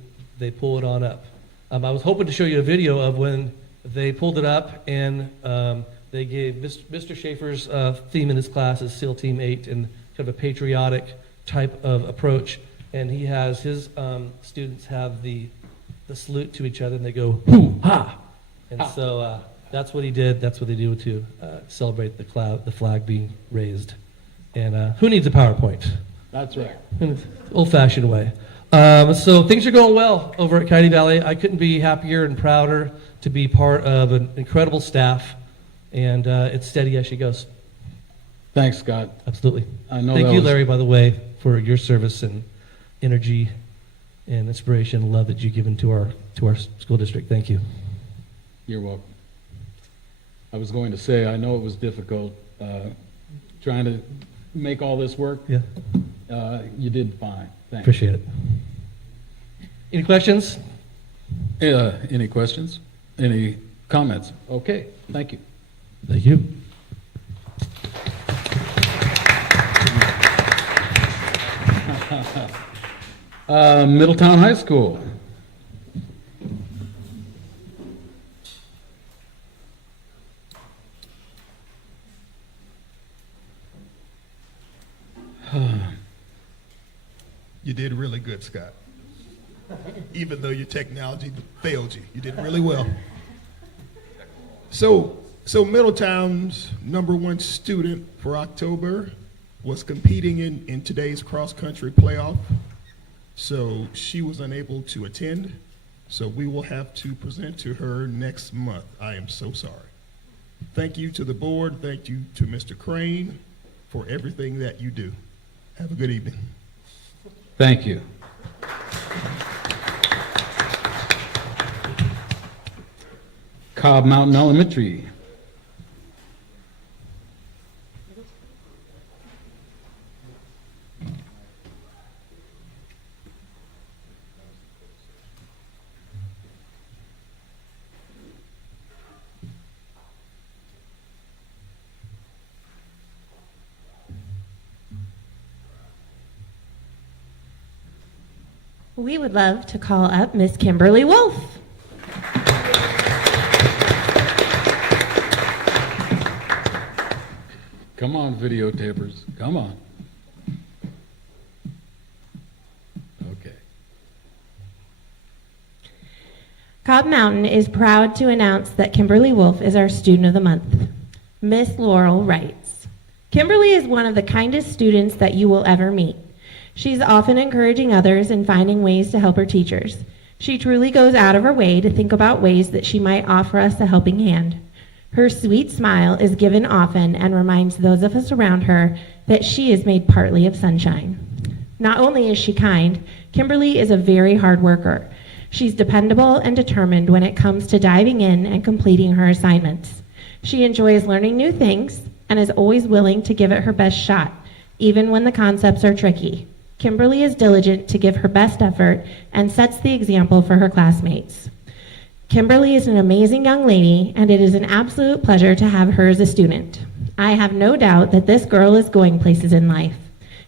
pull it on up. I was hoping to show you a video of when they pulled it up, and they gave Mr. Schaefer's theme in his class is SEAL Team 8 and kind of a patriotic type of approach. And he has his students have the salute to each other, and they go, hoo, ha. And so that's what he did. That's what they do to celebrate the flag being raised. And who needs a PowerPoint? That's right. Old-fashioned way. So things are going well over at Coyote Valley. I couldn't be happier and prouder to be part of an incredible staff, and it's steady as she goes. Thanks, Scott. Absolutely. I know Thank that you, was- Larry, by the way, for your service and energy and inspiration and love that you've given to our school district. Thank you. You're welcome. I was going to say, I know it was difficult trying to make all this work. Yeah, You did fine. Thanks. appreciate it. Any questions? Any questions? Any comments? Okay, thank you. Thank you. Middletown High School. You did really good, Scott. Even though your technology failed you, you did really well. So Middletown's #1 student for October was competing in today's cross-country playoff. So she was unable to attend. So we will have to present to her next month. I am so sorry. Thank you to the board. Thank you to Mr. Crane for everything that you do. Have a good evening. Thank you. Cobb Mountain Elementary. We would love to call up Miss Kimberly Wolf. Come on, videotapers. Come on. Okay. Cobb Mountain is proud to announce that Kimberly Wolf is our Student of the Month. Miss Laurel writes, Kimberly is one of the kindest students that you will ever meet. She's often encouraging others and finding ways to help her teachers. She truly goes out of her way to think about ways that she might offer us a helping hand. Her sweet smile is given often and reminds those of us around her that she is made partly of sunshine. Not only is she kind, Kimberly is a very hard worker. She's dependable and determined when it comes to diving in and completing her assignments. She enjoys learning new things and is always willing to give it her best shot, even when the concepts are tricky. Kimberly is diligent to give her best effort and sets the example for her classmates. Kimberly is an amazing young lady, and it is an absolute pleasure to have her as a student. I have no doubt that this girl is going places in life.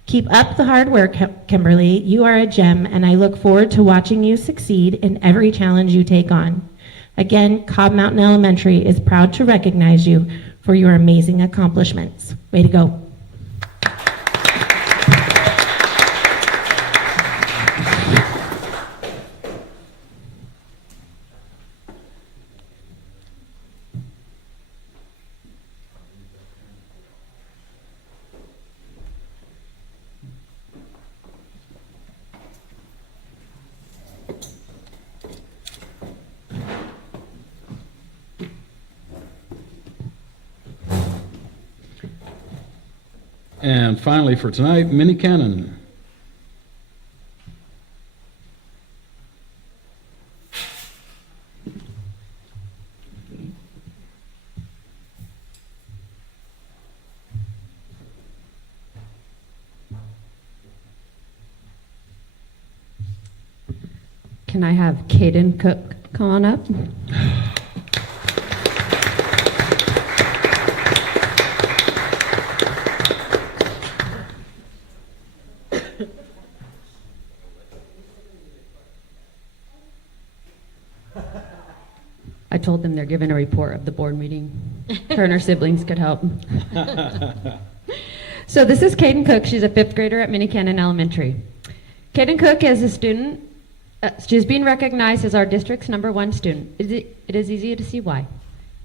Keep up the hard work, Kimberly. You are a gem, and I look forward to watching you succeed in every challenge you take on. Again, Cobb Mountain Elementary is proud to recognize you for your amazing accomplishments. Way to go. And finally for tonight, Minnie Cannon. Can I have Caden Cook come on up? I told them they're giving a report of the board meeting. Her and her siblings could help. So this is Caden Cook. She's a 5th grader at Minnecannon Elementary. Caden Cook is a student. She's being recognized as our district's #1 student. It is easy to see why.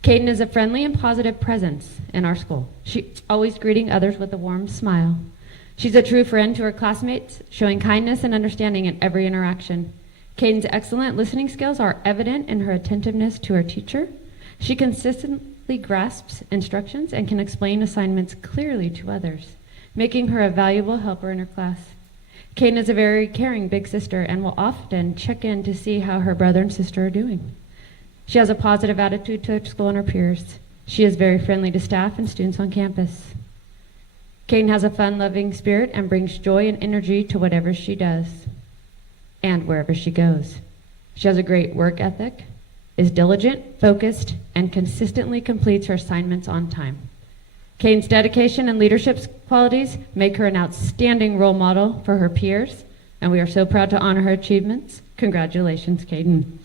Caden is a friendly and positive presence in our school. She's always greeting others with a warm smile. She's a true friend to her classmates, showing kindness and understanding in every interaction. Caden's excellent listening skills are evident in her attentiveness to her teacher. She consistently quickly grasps instructions and can explain assignments clearly to others, making her a valuable helper in her class. Kaden is a very caring big sister and will often check in to see how her brother and sister are doing. She has a positive attitude toward school and her peers. She is very friendly to staff and students on campus. Kaden has a fun-loving spirit and brings joy and energy to whatever she does and wherever she goes. She has a great work ethic, is diligent, focused, and consistently completes her assignments on time. Kaden's dedication and leadership qualities make her an outstanding role model for her peers, and we are so proud to honor her achievements. Congratulations, Kaden.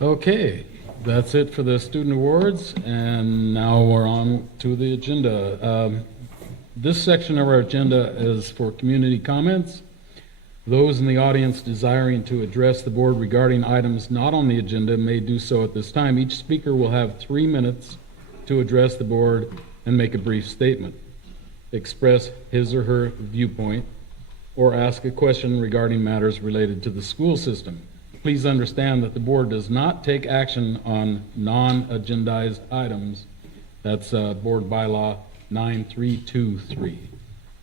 Okay, that's it for the student awards, and now we're on to the agenda. This section of our agenda is for community comments. Those in the audience desiring to address the board regarding items not on the agenda may do so at this time. Each speaker will have 3 minutes to address the board and make a brief statement, express his or her viewpoint, or ask a question regarding matters related to the school system. Please understand that the board does not take action on non-agendized items. That's Board Bylaw 9323.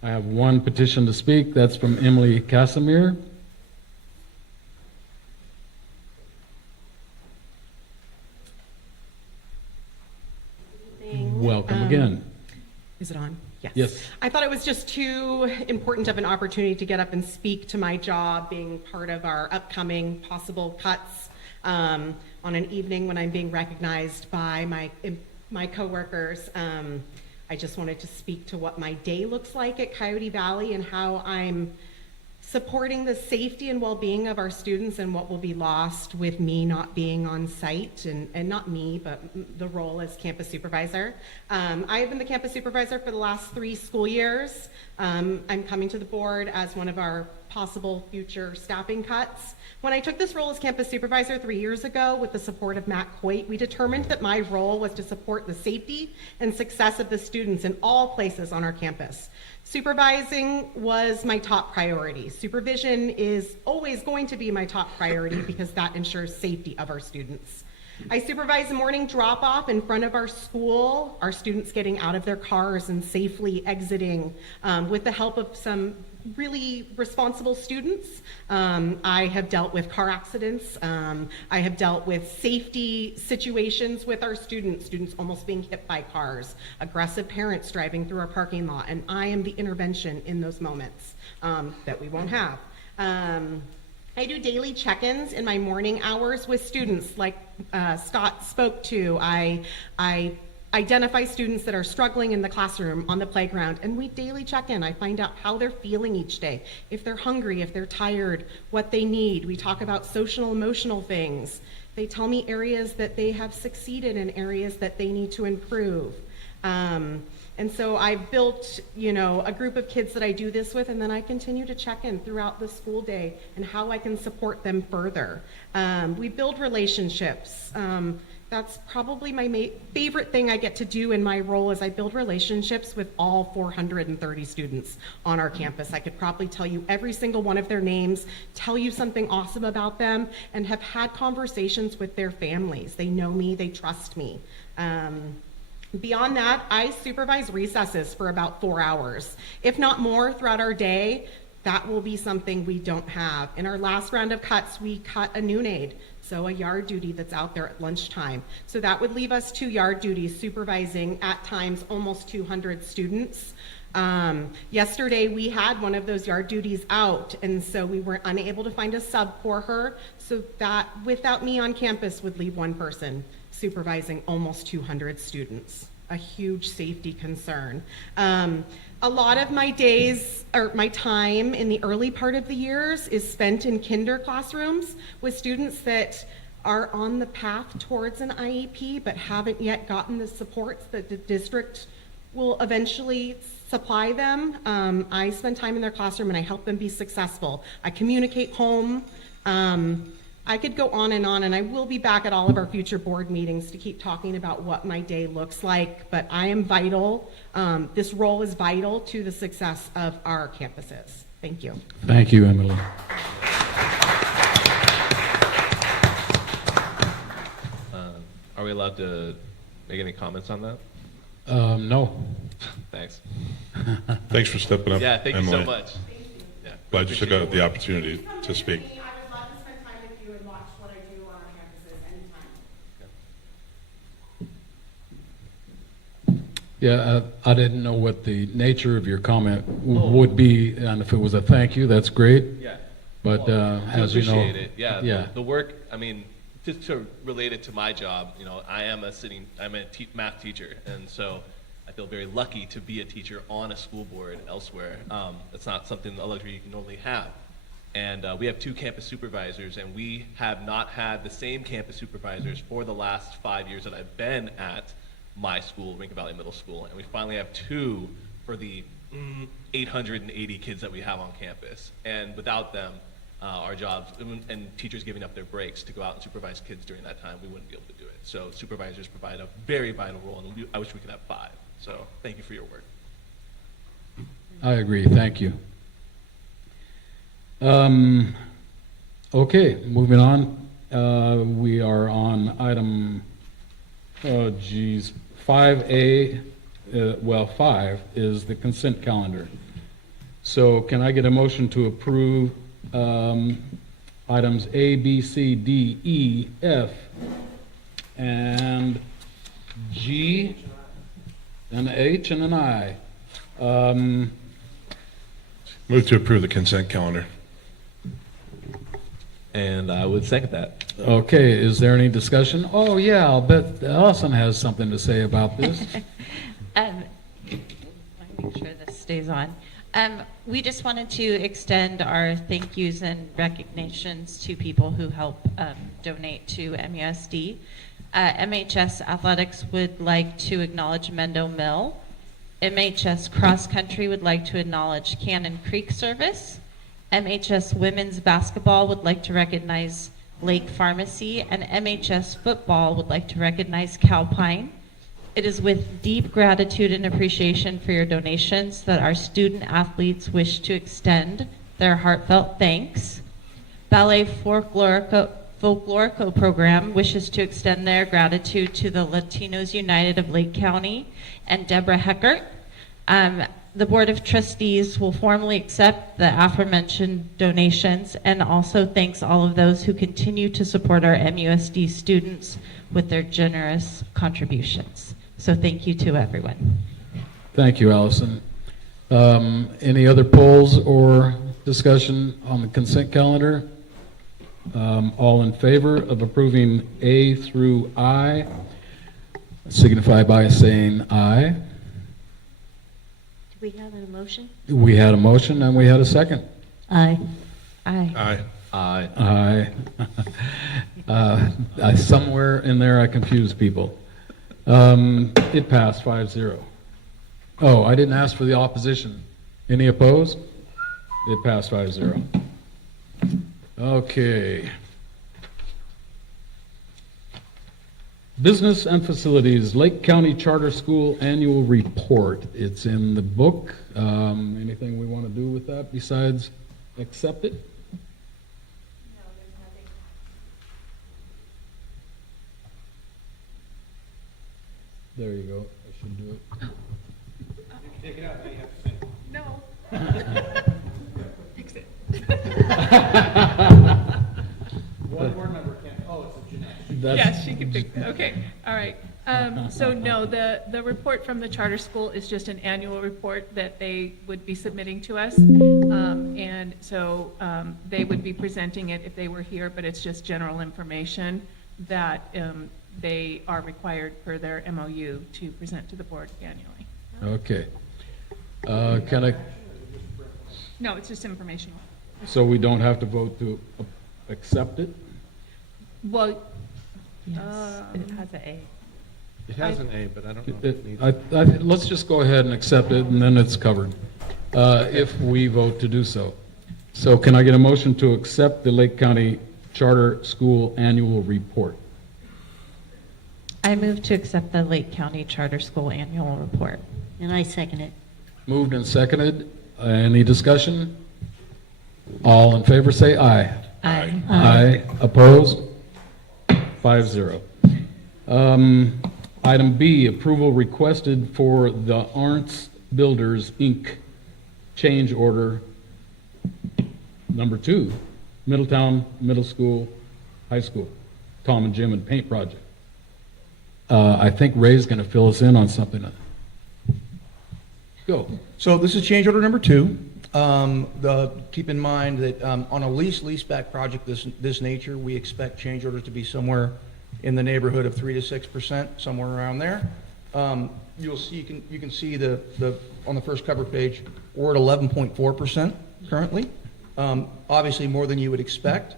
I have one petition to speak. That's from Emily Casimir. Welcome again. Is it on? Yes. Yes. I thought it was just too important of an opportunity to get up and speak to my job, being part of our upcoming possible cuts on an evening when I'm being recognized by my coworkers. I just wanted to speak to what my day looks like at Coyote Valley and how I'm supporting the safety and well-being of our students and what will be lost with me not being on site, and not me, but the role as campus supervisor. I have been the campus supervisor for the last 3 school years. I'm coming to the board as one of our possible future staffing cuts. When I took this role as campus supervisor 3 years ago with the support of Matt Coit, we determined that my role was to support the safety and success of the students in all places on our campus. Supervising was my top priority. Supervision is always going to be my top priority because that ensures safety of our students. I supervise the morning drop-off in front of our school, our students getting out of their cars and safely exiting with the help of some really responsible students. I have dealt with car accidents. I have dealt with safety situations with our students almost being hit by cars, aggressive parents driving through our parking lot, and I am the intervention in those moments that we won't have. I do daily check-ins in my morning hours with students like Scott spoke to. I identify students that are struggling in the classroom, on the playground, and we daily check in. I find out how they're feeling each day, if they're hungry, if they're tired, what they need. We talk about social, emotional things. They tell me areas that they have succeeded and areas that they need to improve. And so I've built, a group of kids that I do this with, and then I continue to check in throughout the school day and how I can support them further. We build relationships. That's probably my favorite thing I get to do in my role is I build relationships with all 430 students on our campus. I could probably tell you every single one of their names, tell you something awesome about them, and have had conversations with their families. They know me, they trust me. Beyond that, I supervise recesses for about 4 hours, if not more, throughout our day. That will be something we don't have. In our last round of cuts, we cut a noon aide, so a yard duty that's out there at lunchtime. So that would leave us 2 yard duties, supervising at times almost 200 students. Yesterday we had one of those yard duties out, and so we were unable to find a sub for her, so that without me on campus would leave 1 person supervising almost 200 students. A huge safety concern. A lot of my days, or my time in the early part of the years, is spent in kinder classrooms with students that are on the path towards an IEP but haven't yet gotten the supports that the district will eventually supply them. I spend time in their classroom and I help them be successful. I communicate home. I could go on, and I will be back at all of our future board meetings to keep talking about what my day looks like, but I am vital. This role is vital to the success of our campuses. Thank you. Thank you, Emily. Are we allowed to make any comments on that? No. Thanks. Thanks for stepping up. Yeah, thank you so Emily. much. Yeah, Glad you took appreciate out the opportunity to speak. I would love to spend time with you and watch what I do on our campuses anytime. Yeah, I didn't know what the nature of your comment would be, and if it was a thank you, that's great. Yeah. But Well, as you know, appreciate it. Yeah. yeah. The work. I mean, just to relate it to my job, you know, I'm a math teacher, and so I feel very lucky to be a teacher on a school board elsewhere. It's not something, a luxury you can normally have. And we have 2 campus supervisors, and we have not had the same campus supervisors for the last 5 years that I've been at my school, Rincon Valley Middle School, and we finally have 2 for the 880 kids that we have on campus. And without them, our jobs, and teachers giving up their breaks to go out and supervise kids during that time, we wouldn't be able to do it. So supervisors provide a very vital role, and I wish we could have 5. So thank you for your work. I agree. Thank you. Okay, moving on. We are on item, 5A. 5 is the consent calendar. So can I get a motion to approve items A, B, C, D, E, F, and G, an H, and an I? Move to approve the consent calendar. And I would second that. Okay, is there any discussion? Oh, yeah, I'll bet Allison has something to say about this. Let me make sure this stays on. We just wanted to extend our thank yous and recognitions to people who help donate to MUSD. MHS Athletics would like to acknowledge Mendo Mill. MHS Cross Country would like to acknowledge Cannon Creek Service. MHS Women's Basketball would like to recognize Lake Pharmacy, and MHS Football would like to recognize Calpine. It is with deep gratitude and appreciation for your donations that our student athletes wish to extend their heartfelt thanks. Ballet Folklorico program wishes to extend their gratitude to the Latinos United of Lake County and Deborah Heckert. The Board of Trustees will formally accept the aforementioned donations and also thanks all of those who continue to support our MUSD students with their generous contributions. So thank you to everyone. Thank you, Allison. Any other polls or discussion on the consent calendar? All in favor of approving A through I, signify by saying aye. Do we have an emotion? We had a motion and we had a second. Aye. Aye. Aye. Aye. Somewhere in there I confused people. It passed 5-0. Oh, I didn't ask for the opposition. Any opposed? It passed 5-0. Okay. Business and Facilities, Lake County Charter School Annual Report. It's in the book. Anything we want to do with that besides accept it? There you go. I should do it. Take it out, now you have to sing. No. Fix it. One board member can't, it's a Jeanette. Yes, she can pick that. Okay, all right. So no, the report from the charter school is just an annual report that they would be submitting to us. And so they would be presenting it if they were here, but it's just general information that they are required per their MOU to present to the board annually. Okay. Can I, No, it's just informational. so we don't have to vote to accept it? Well, It has an A. It has an A, but I don't know if it needs. Let's just go ahead and accept it, and then it's covered, if we vote to do so. So can I get a motion to accept the Lake County Charter School Annual Report? I move to accept the Lake County Charter School Annual Report. And I second it. Moved and seconded. Any discussion? All in favor say aye. Aye. Aye. Opposed? 5-0. Item B, approval requested for the Arntz Builders, Inc. change order number 2, Middletown Middle School, High School, Tom and Jim and Paint Project. I think Ray's going to fill us in on something. Go. So this is change order number 2. Keep in mind that on a leaseback project this nature, we expect change orders to be somewhere in the neighborhood of 3 to 6%, somewhere around there. You'll see you can see the on the first cover page, we're at 11.4% currently. Obviously more than you would expect.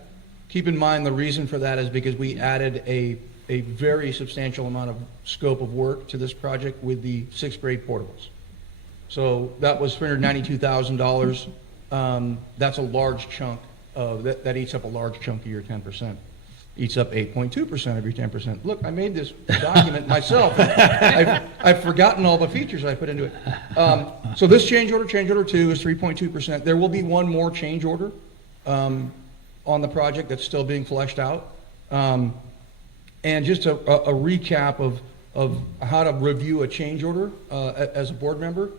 Keep in mind the reason for that is because we added a very substantial amount of scope of work to this project with the 6th grade portables. So that was $392,000. That's a large chunk of that eats up a large chunk of your 10%. Eats up 8.2% of your 10%. Look, I made this document myself. I've forgotten all the features I put into it. So this change order 2 is 3.2%. There will be one more change order on the project that's still being fleshed out. And just a recap of how to review a change order as a board member.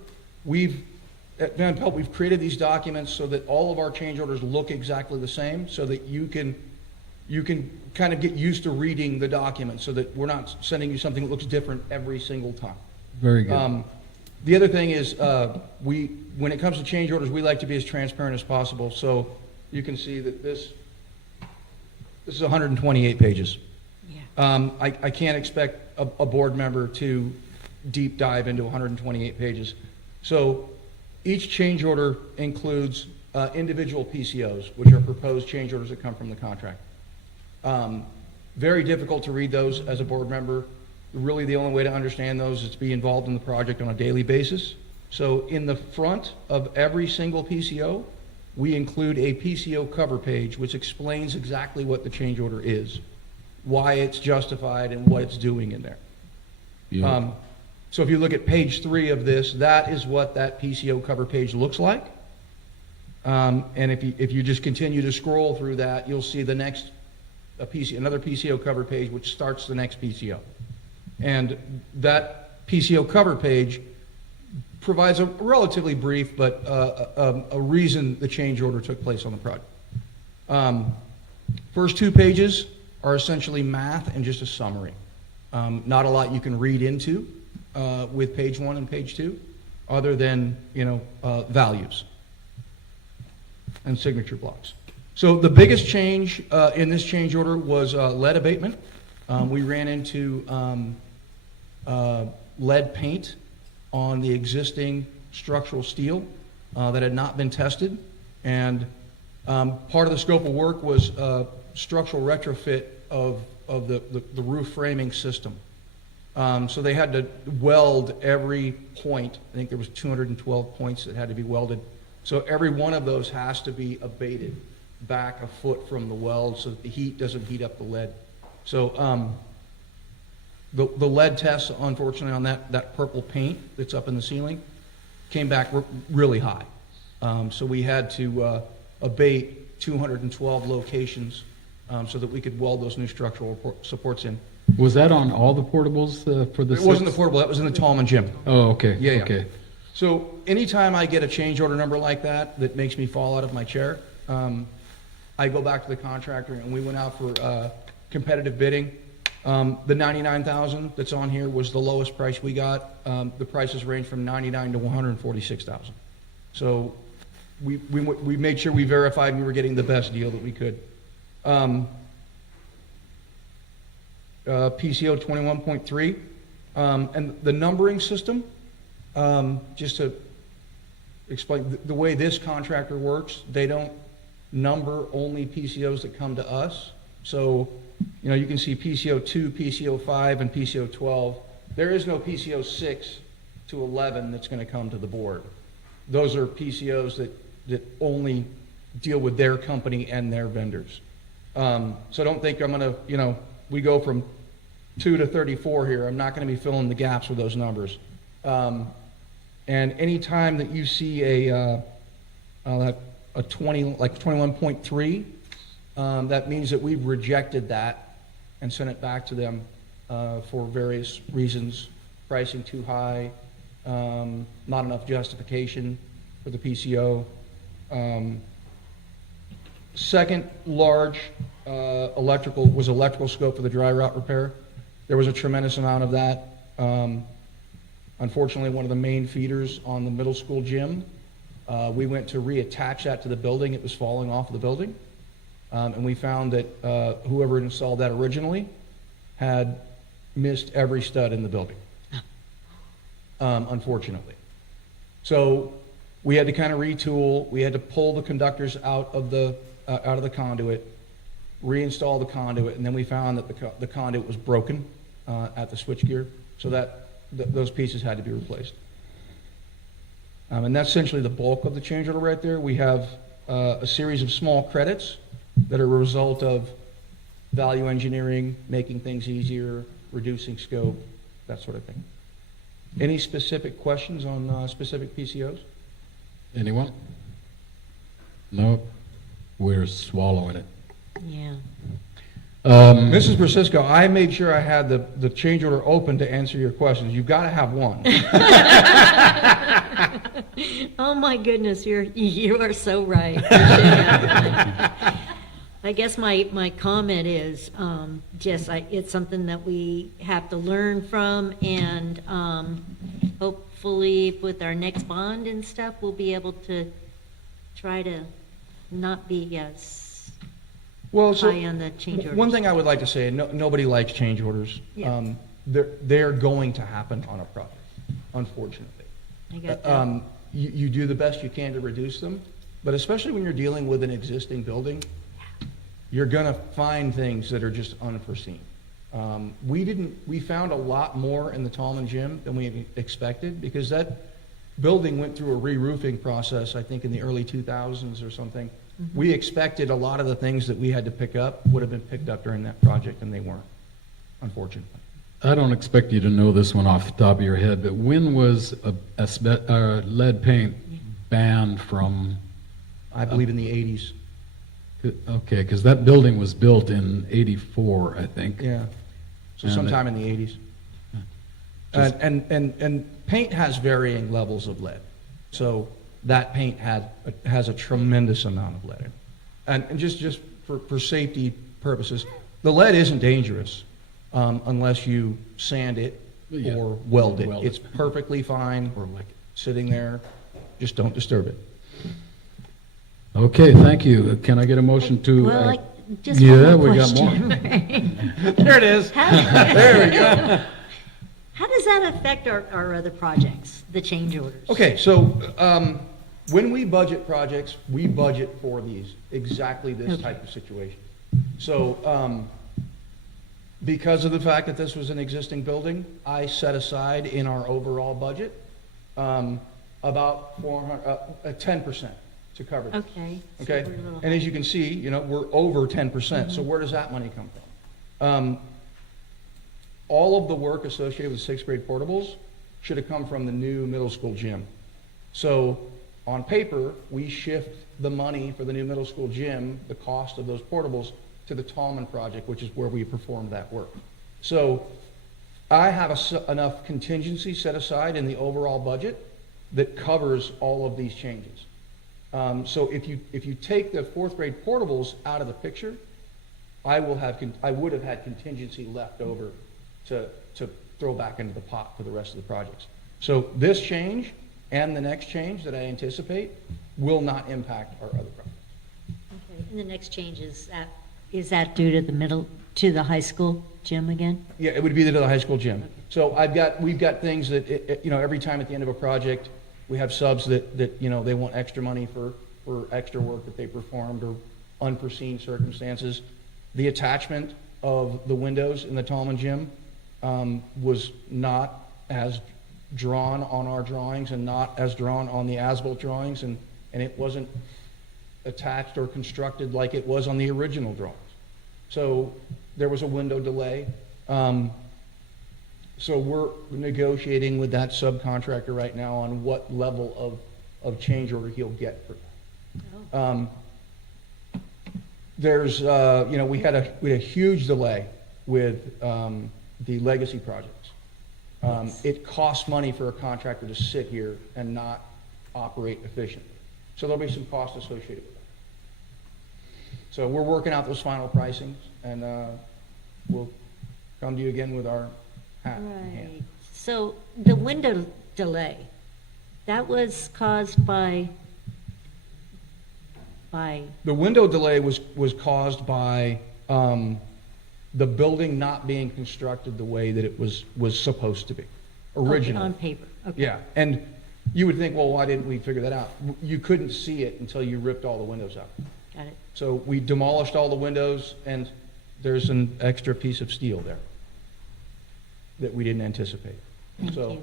At Van Pelt, we've created these documents so that all of our change orders look exactly the same, so that you can kind of get used to reading the document, so that we're not sending you something that looks different every single time. Very good. The other thing is, when it comes to change orders, we like to be as transparent as possible. So you can see that this is 128 pages. Yeah. I can't expect a board member to deep dive into 128 pages. So each change order includes individual PCOs, which are proposed change orders that come from the contract. Very difficult to read those as a board member. Really the only way to understand those is to be involved in the project on a daily basis. So in the front of every single PCO, we include a PCO cover page which explains exactly what the change order is, why it's justified, and what it's doing in there. Yeah. So if you look at page 3 of this, that is what that PCO cover page looks like. And if you just continue to scroll through that, you'll see the next another PCO cover page, which starts the next PCO. And that PCO cover page provides a relatively brief, but a reason the change order took place on the project. First 2 pages are essentially math and just a summary. Not a lot you can read into with page 1 and page 2, other than values and signature blocks. So the biggest change in this change order was lead abatement. We ran into lead paint on the existing structural steel that had not been tested, and part of the scope of work was structural retrofit of the roof framing system. So they had to weld every point. I think there was 212 points that had to be welded. So every one of those has to be abated back a foot from the weld so that the heat doesn't heat up the lead. So the lead tests, unfortunately, on that purple paint that's up in the ceiling came back really high. So we had to abate 212 locations so that we could weld those new structural supports in. Was that on all the portables for the It wasn't the portable, that was in the Tom and Jim. Oh, okay. Yeah. Okay. So anytime I get a change order number like that makes me fall out of my chair, I go back to the contractor, and we went out for competitive bidding. The $99,000 that's on here was the lowest price we got. The prices range from $99,000 to $146,000. So we made sure we verified we were getting the best deal that we could. PCO 21.3, and the numbering system, just to explain, the way this contractor works, they don't number only PCOs that come to us. So You know, you can see PCO 2, PCO 5, and PCO 12. There is no PCO 6 to 11 that's going to come to the board. Those are PCOs that only deal with their company and their vendors. So don't think I'm going to, you know, we go from 2 to 34 here. I'm not going to be filling the gaps with those numbers. And any time that you see a 20, like 21.3, that means that we've rejected that and sent it back to them for various reasons. Pricing too high, not enough justification for the PCO. Second large electrical scope for the dry route repair. There was a tremendous amount of that. Unfortunately, one of the main feeders on the middle school gym, we went to reattach that to the building. It was falling off of the building. And we found that whoever installed that originally had missed every stud in the building, unfortunately. So we had to kind of retool. We had to pull the conductors out of the conduit, reinstall the conduit, and then we found that the conduit was broken at the switchgear, so that those pieces had to be replaced. And that's essentially the bulk of the change order right there. We have a series of small credits that are a result of value engineering, making things easier, reducing scope, that sort of thing. Any specific questions on specific PCOs? Anyone? No, we're swallowing it. Yeah. Mrs. Francisco, I made sure I had the change order open to answer your questions. You've got to have one. Oh my goodness, you are so right. I guess my comment is it's something that we have to learn from, and hopefully with our next bond and stuff, we'll be able to try to not be as high on the change orders. One thing I would like to say, nobody likes change orders. Yeah. They're going to happen on a project, unfortunately. I got that. You do the best you can to reduce them, but especially when you're dealing with an existing building, you're going to find things that are just unforeseen. We found a lot more in the Tallman Gym than we expected, because that building went through a re-roofing process, I think in the early 2000s or something. Mm-hmm. We expected a lot of the things that we had to pick up would have been picked up during that project, and they weren't, unfortunately. I don't expect you to know this one off the top of your head, but when was lead paint banned from? I believe in the 80s. Okay, because that building was built in '84, I think. Yeah, so And sometime in the 80s. And paint has varying levels of lead. So that paint has a tremendous amount of lead in it. And just for safety purposes, the lead isn't dangerous unless you sand it or weld it. It's perfectly fine sitting there. Just don't disturb it. Okay, thank you. Can I get a motion to? Well, just one more we question. got more. There it is. There we go. How does that affect our other projects, the change orders? Okay, so when we budget projects, we budget for these, exactly this type of situation. So because of the fact that this was an existing building, I set aside in our overall budget about 10% to cover this. Okay. So Okay, we're a little and as you can see, we're over 10%. So where does that money come from? All of the work associated with sixth grade portables should have come from the new middle school gym. So on paper, we shift the money for the new middle school gym, the cost of those portables, to the Tallman project, which is where we performed that work. So I have enough contingency set aside in the overall budget that covers all of these changes. So if you take the fourth grade portables out of the picture, I would have had contingency left over to throw back into the pot for the rest of the projects. So this change and the next change that I anticipate will not impact our other projects. Okay, and the next change is that due to the high school gym again? Yeah, it would be to the high school gym. Okay. So we've got things that every time at the end of a project, we have subs that they want extra money for extra work that they performed or unforeseen circumstances. The attachment of the windows in the Tallman Gym was not as drawn on our drawings and not as drawn on the as-built drawings, and it wasn't attached or constructed like it was on the original drawings. So there was a window delay. So we're negotiating with that subcontractor right now on what level of change order he'll get for that. There's, we had a huge delay with the legacy projects. It costs money for a contractor to sit here and not operate efficiently. So there'll be some cost associated with that. So we're working out those final pricings, and we'll come to you again with our hat in hand. Right. So the window delay, that was caused by The window delay was caused by the building not being constructed the way that it was supposed to be originally. on paper. Okay. Yeah, and you would think, well, why didn't we figure that out? You couldn't see it until you ripped all the windows out. Got it. So we demolished all the windows, and there's an extra piece of steel there that we didn't anticipate. Thank So you.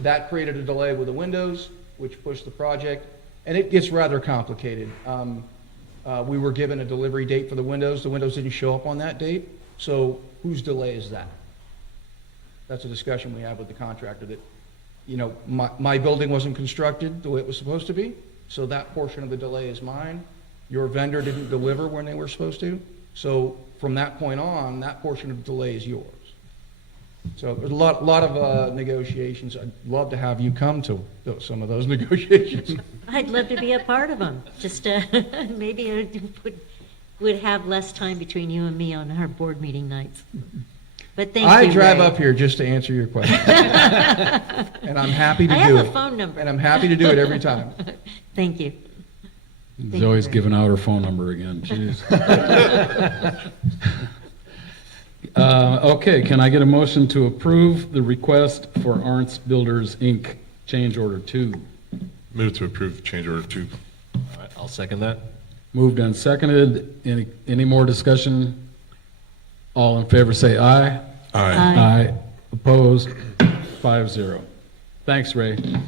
that created a delay with the windows, which pushed the project, and it gets rather complicated. We were given a delivery date for the windows. The windows didn't show up on that date, so whose delay is that? That's a discussion we have with the contractor that, my building wasn't constructed the way it was supposed to be, so that portion of the delay is mine. Your vendor didn't deliver when they were supposed to, so from that point on, that portion of the delay is yours. So there's a lot of negotiations. I'd love to have you come to some of those negotiations. I'd love to be a part of them. Just maybe it would have less time between you and me on our board meeting nights. But thank you, I drive Ray. up here just to answer your question. And I'm happy to I do it. have a phone number. And I'm happy to do it every time. Thank you. Zoe's giving out her phone number again, jeez. Okay, can I get a motion to approve the request for Arntz Builders, Inc., change order 2? Move to approve change order 2. All right, I'll second that. Moved and seconded. Any more discussion? All in favor say aye. Aye. Aye. Opposed? 5-0. Thanks, Ray. Thanks,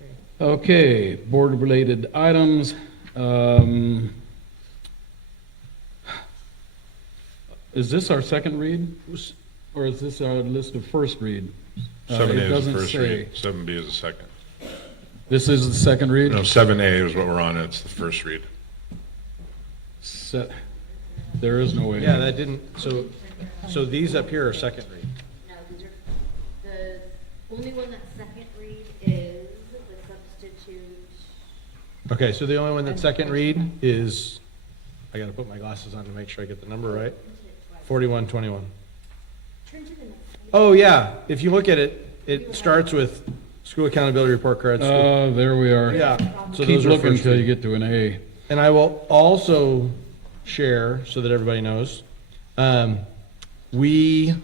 Ray. Okay, board-related items. Is this our second read? Or is this our list of first read? 7A It is the doesn't first say. read. 7B is the second. This is the second read? No, 7A is what we're on, and it's the first read. There is no way. Yeah, that didn't, so these up here are second read. No, the only one that's second read is the substitute. Okay, so the only one that's second read is, I gotta put my glasses on to make sure I get the number right. 4121. Oh, yeah, if you look at it, it starts with school accountability report cards. Oh, there we are. Yeah, so Keep those are looking first until read. you get to an A. And I will also share, so that everybody knows, we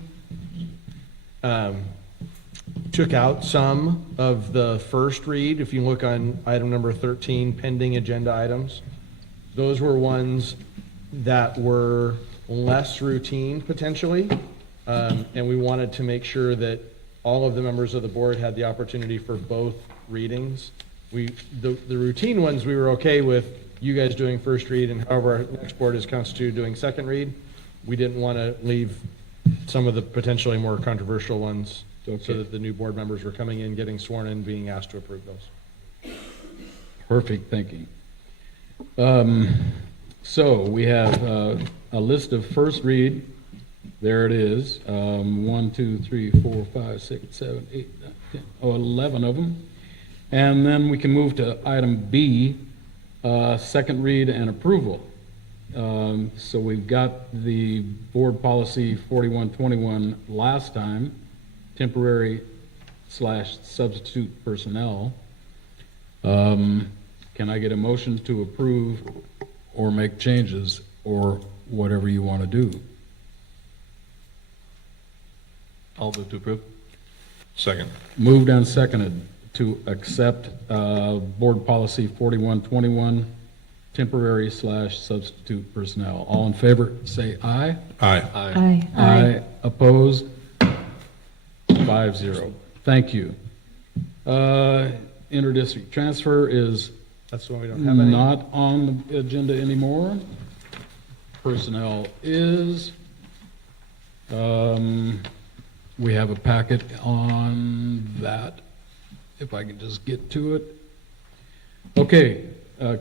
took out some of the first read. If you look on item number 13, pending agenda items, those were ones that were less routine potentially, and we wanted to make sure that all of the members of the board had the opportunity for both readings. The routine ones, we were okay with you guys doing first read, and however our next board is constituted doing second read. We didn't want to leave some of the potentially more controversial ones so that the new board members were coming in, getting sworn in, being asked to approve those. Perfect thinking. So we have a list of first read. There it is. 1, 2, 3, 4, 5, 6, 7, 8, 9, 10, 11 of them. And then we can move to item B, second read and approval. So we've got the board policy 4121 last time, temporary / substitute personnel. Can I get a motion to approve or make changes or whatever you want to do? I'll move to approve. Second. Moved and seconded to accept board policy 4121, temporary/substitute personnel. All in favor, say aye. Aye. Aye. Aye. Opposed? 5-0. Thank you. Interdistrict transfer is That's the one we don't have any. not on the agenda anymore. Personnel is. We have a packet on that, if I can just get to it. Okay,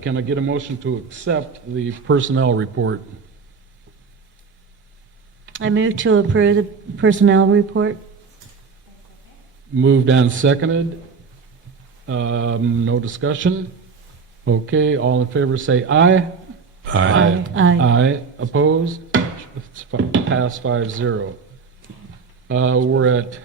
can I get a motion to accept the personnel report? I move to approve the personnel report. Moved and seconded. No discussion. Okay, all in favor say aye. Aye. Aye. Aye. Opposed? It's passed 5-0. We're at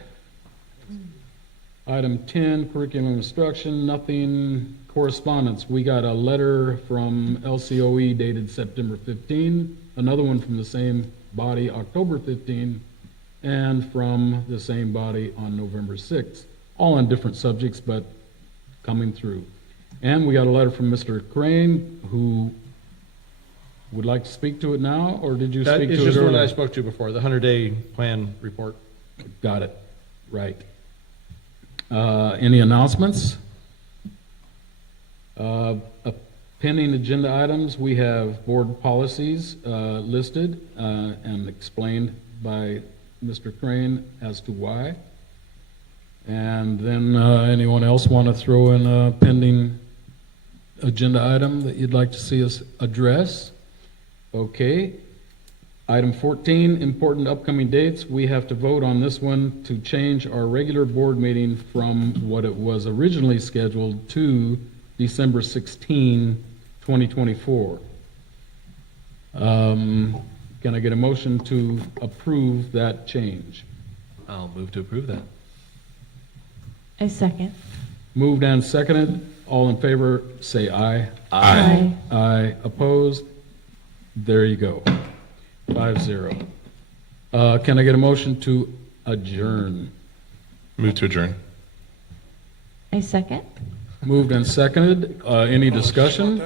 item 10, curriculum instruction, nothing. Correspondence, we got a letter from LCOE dated September 15, another one from the same body October 15, and from the same body on November 6th, all on different subjects, but coming through. And we got a letter from Mr. Crane, who would like to speak to it now, or did you That speak is to it just the one that I earlier? spoke to before, the 100-day plan report. Got it, right. Any announcements? Pending agenda items, we have board policies listed and explained by Mr. Crane as to why. And then anyone else want to throw in a pending agenda item that you'd like to see us address? Okay. Item 14, important upcoming dates. We have to vote on this one to change our regular board meeting from what it was originally scheduled to December 16, 2024. Can I get a motion to approve that change? I'll move to approve that. I second. Moved and seconded. All in favor, say aye. Aye. Aye. Opposed? There you go. 5-0. Can I get a motion to adjourn? Move to adjourn. I second. Moved and seconded. Any discussion?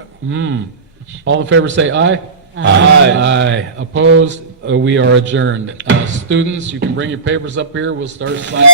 All in favor say aye. Aye. Aye. Opposed? We are adjourned. Students, you can bring your papers up here. We'll start signing.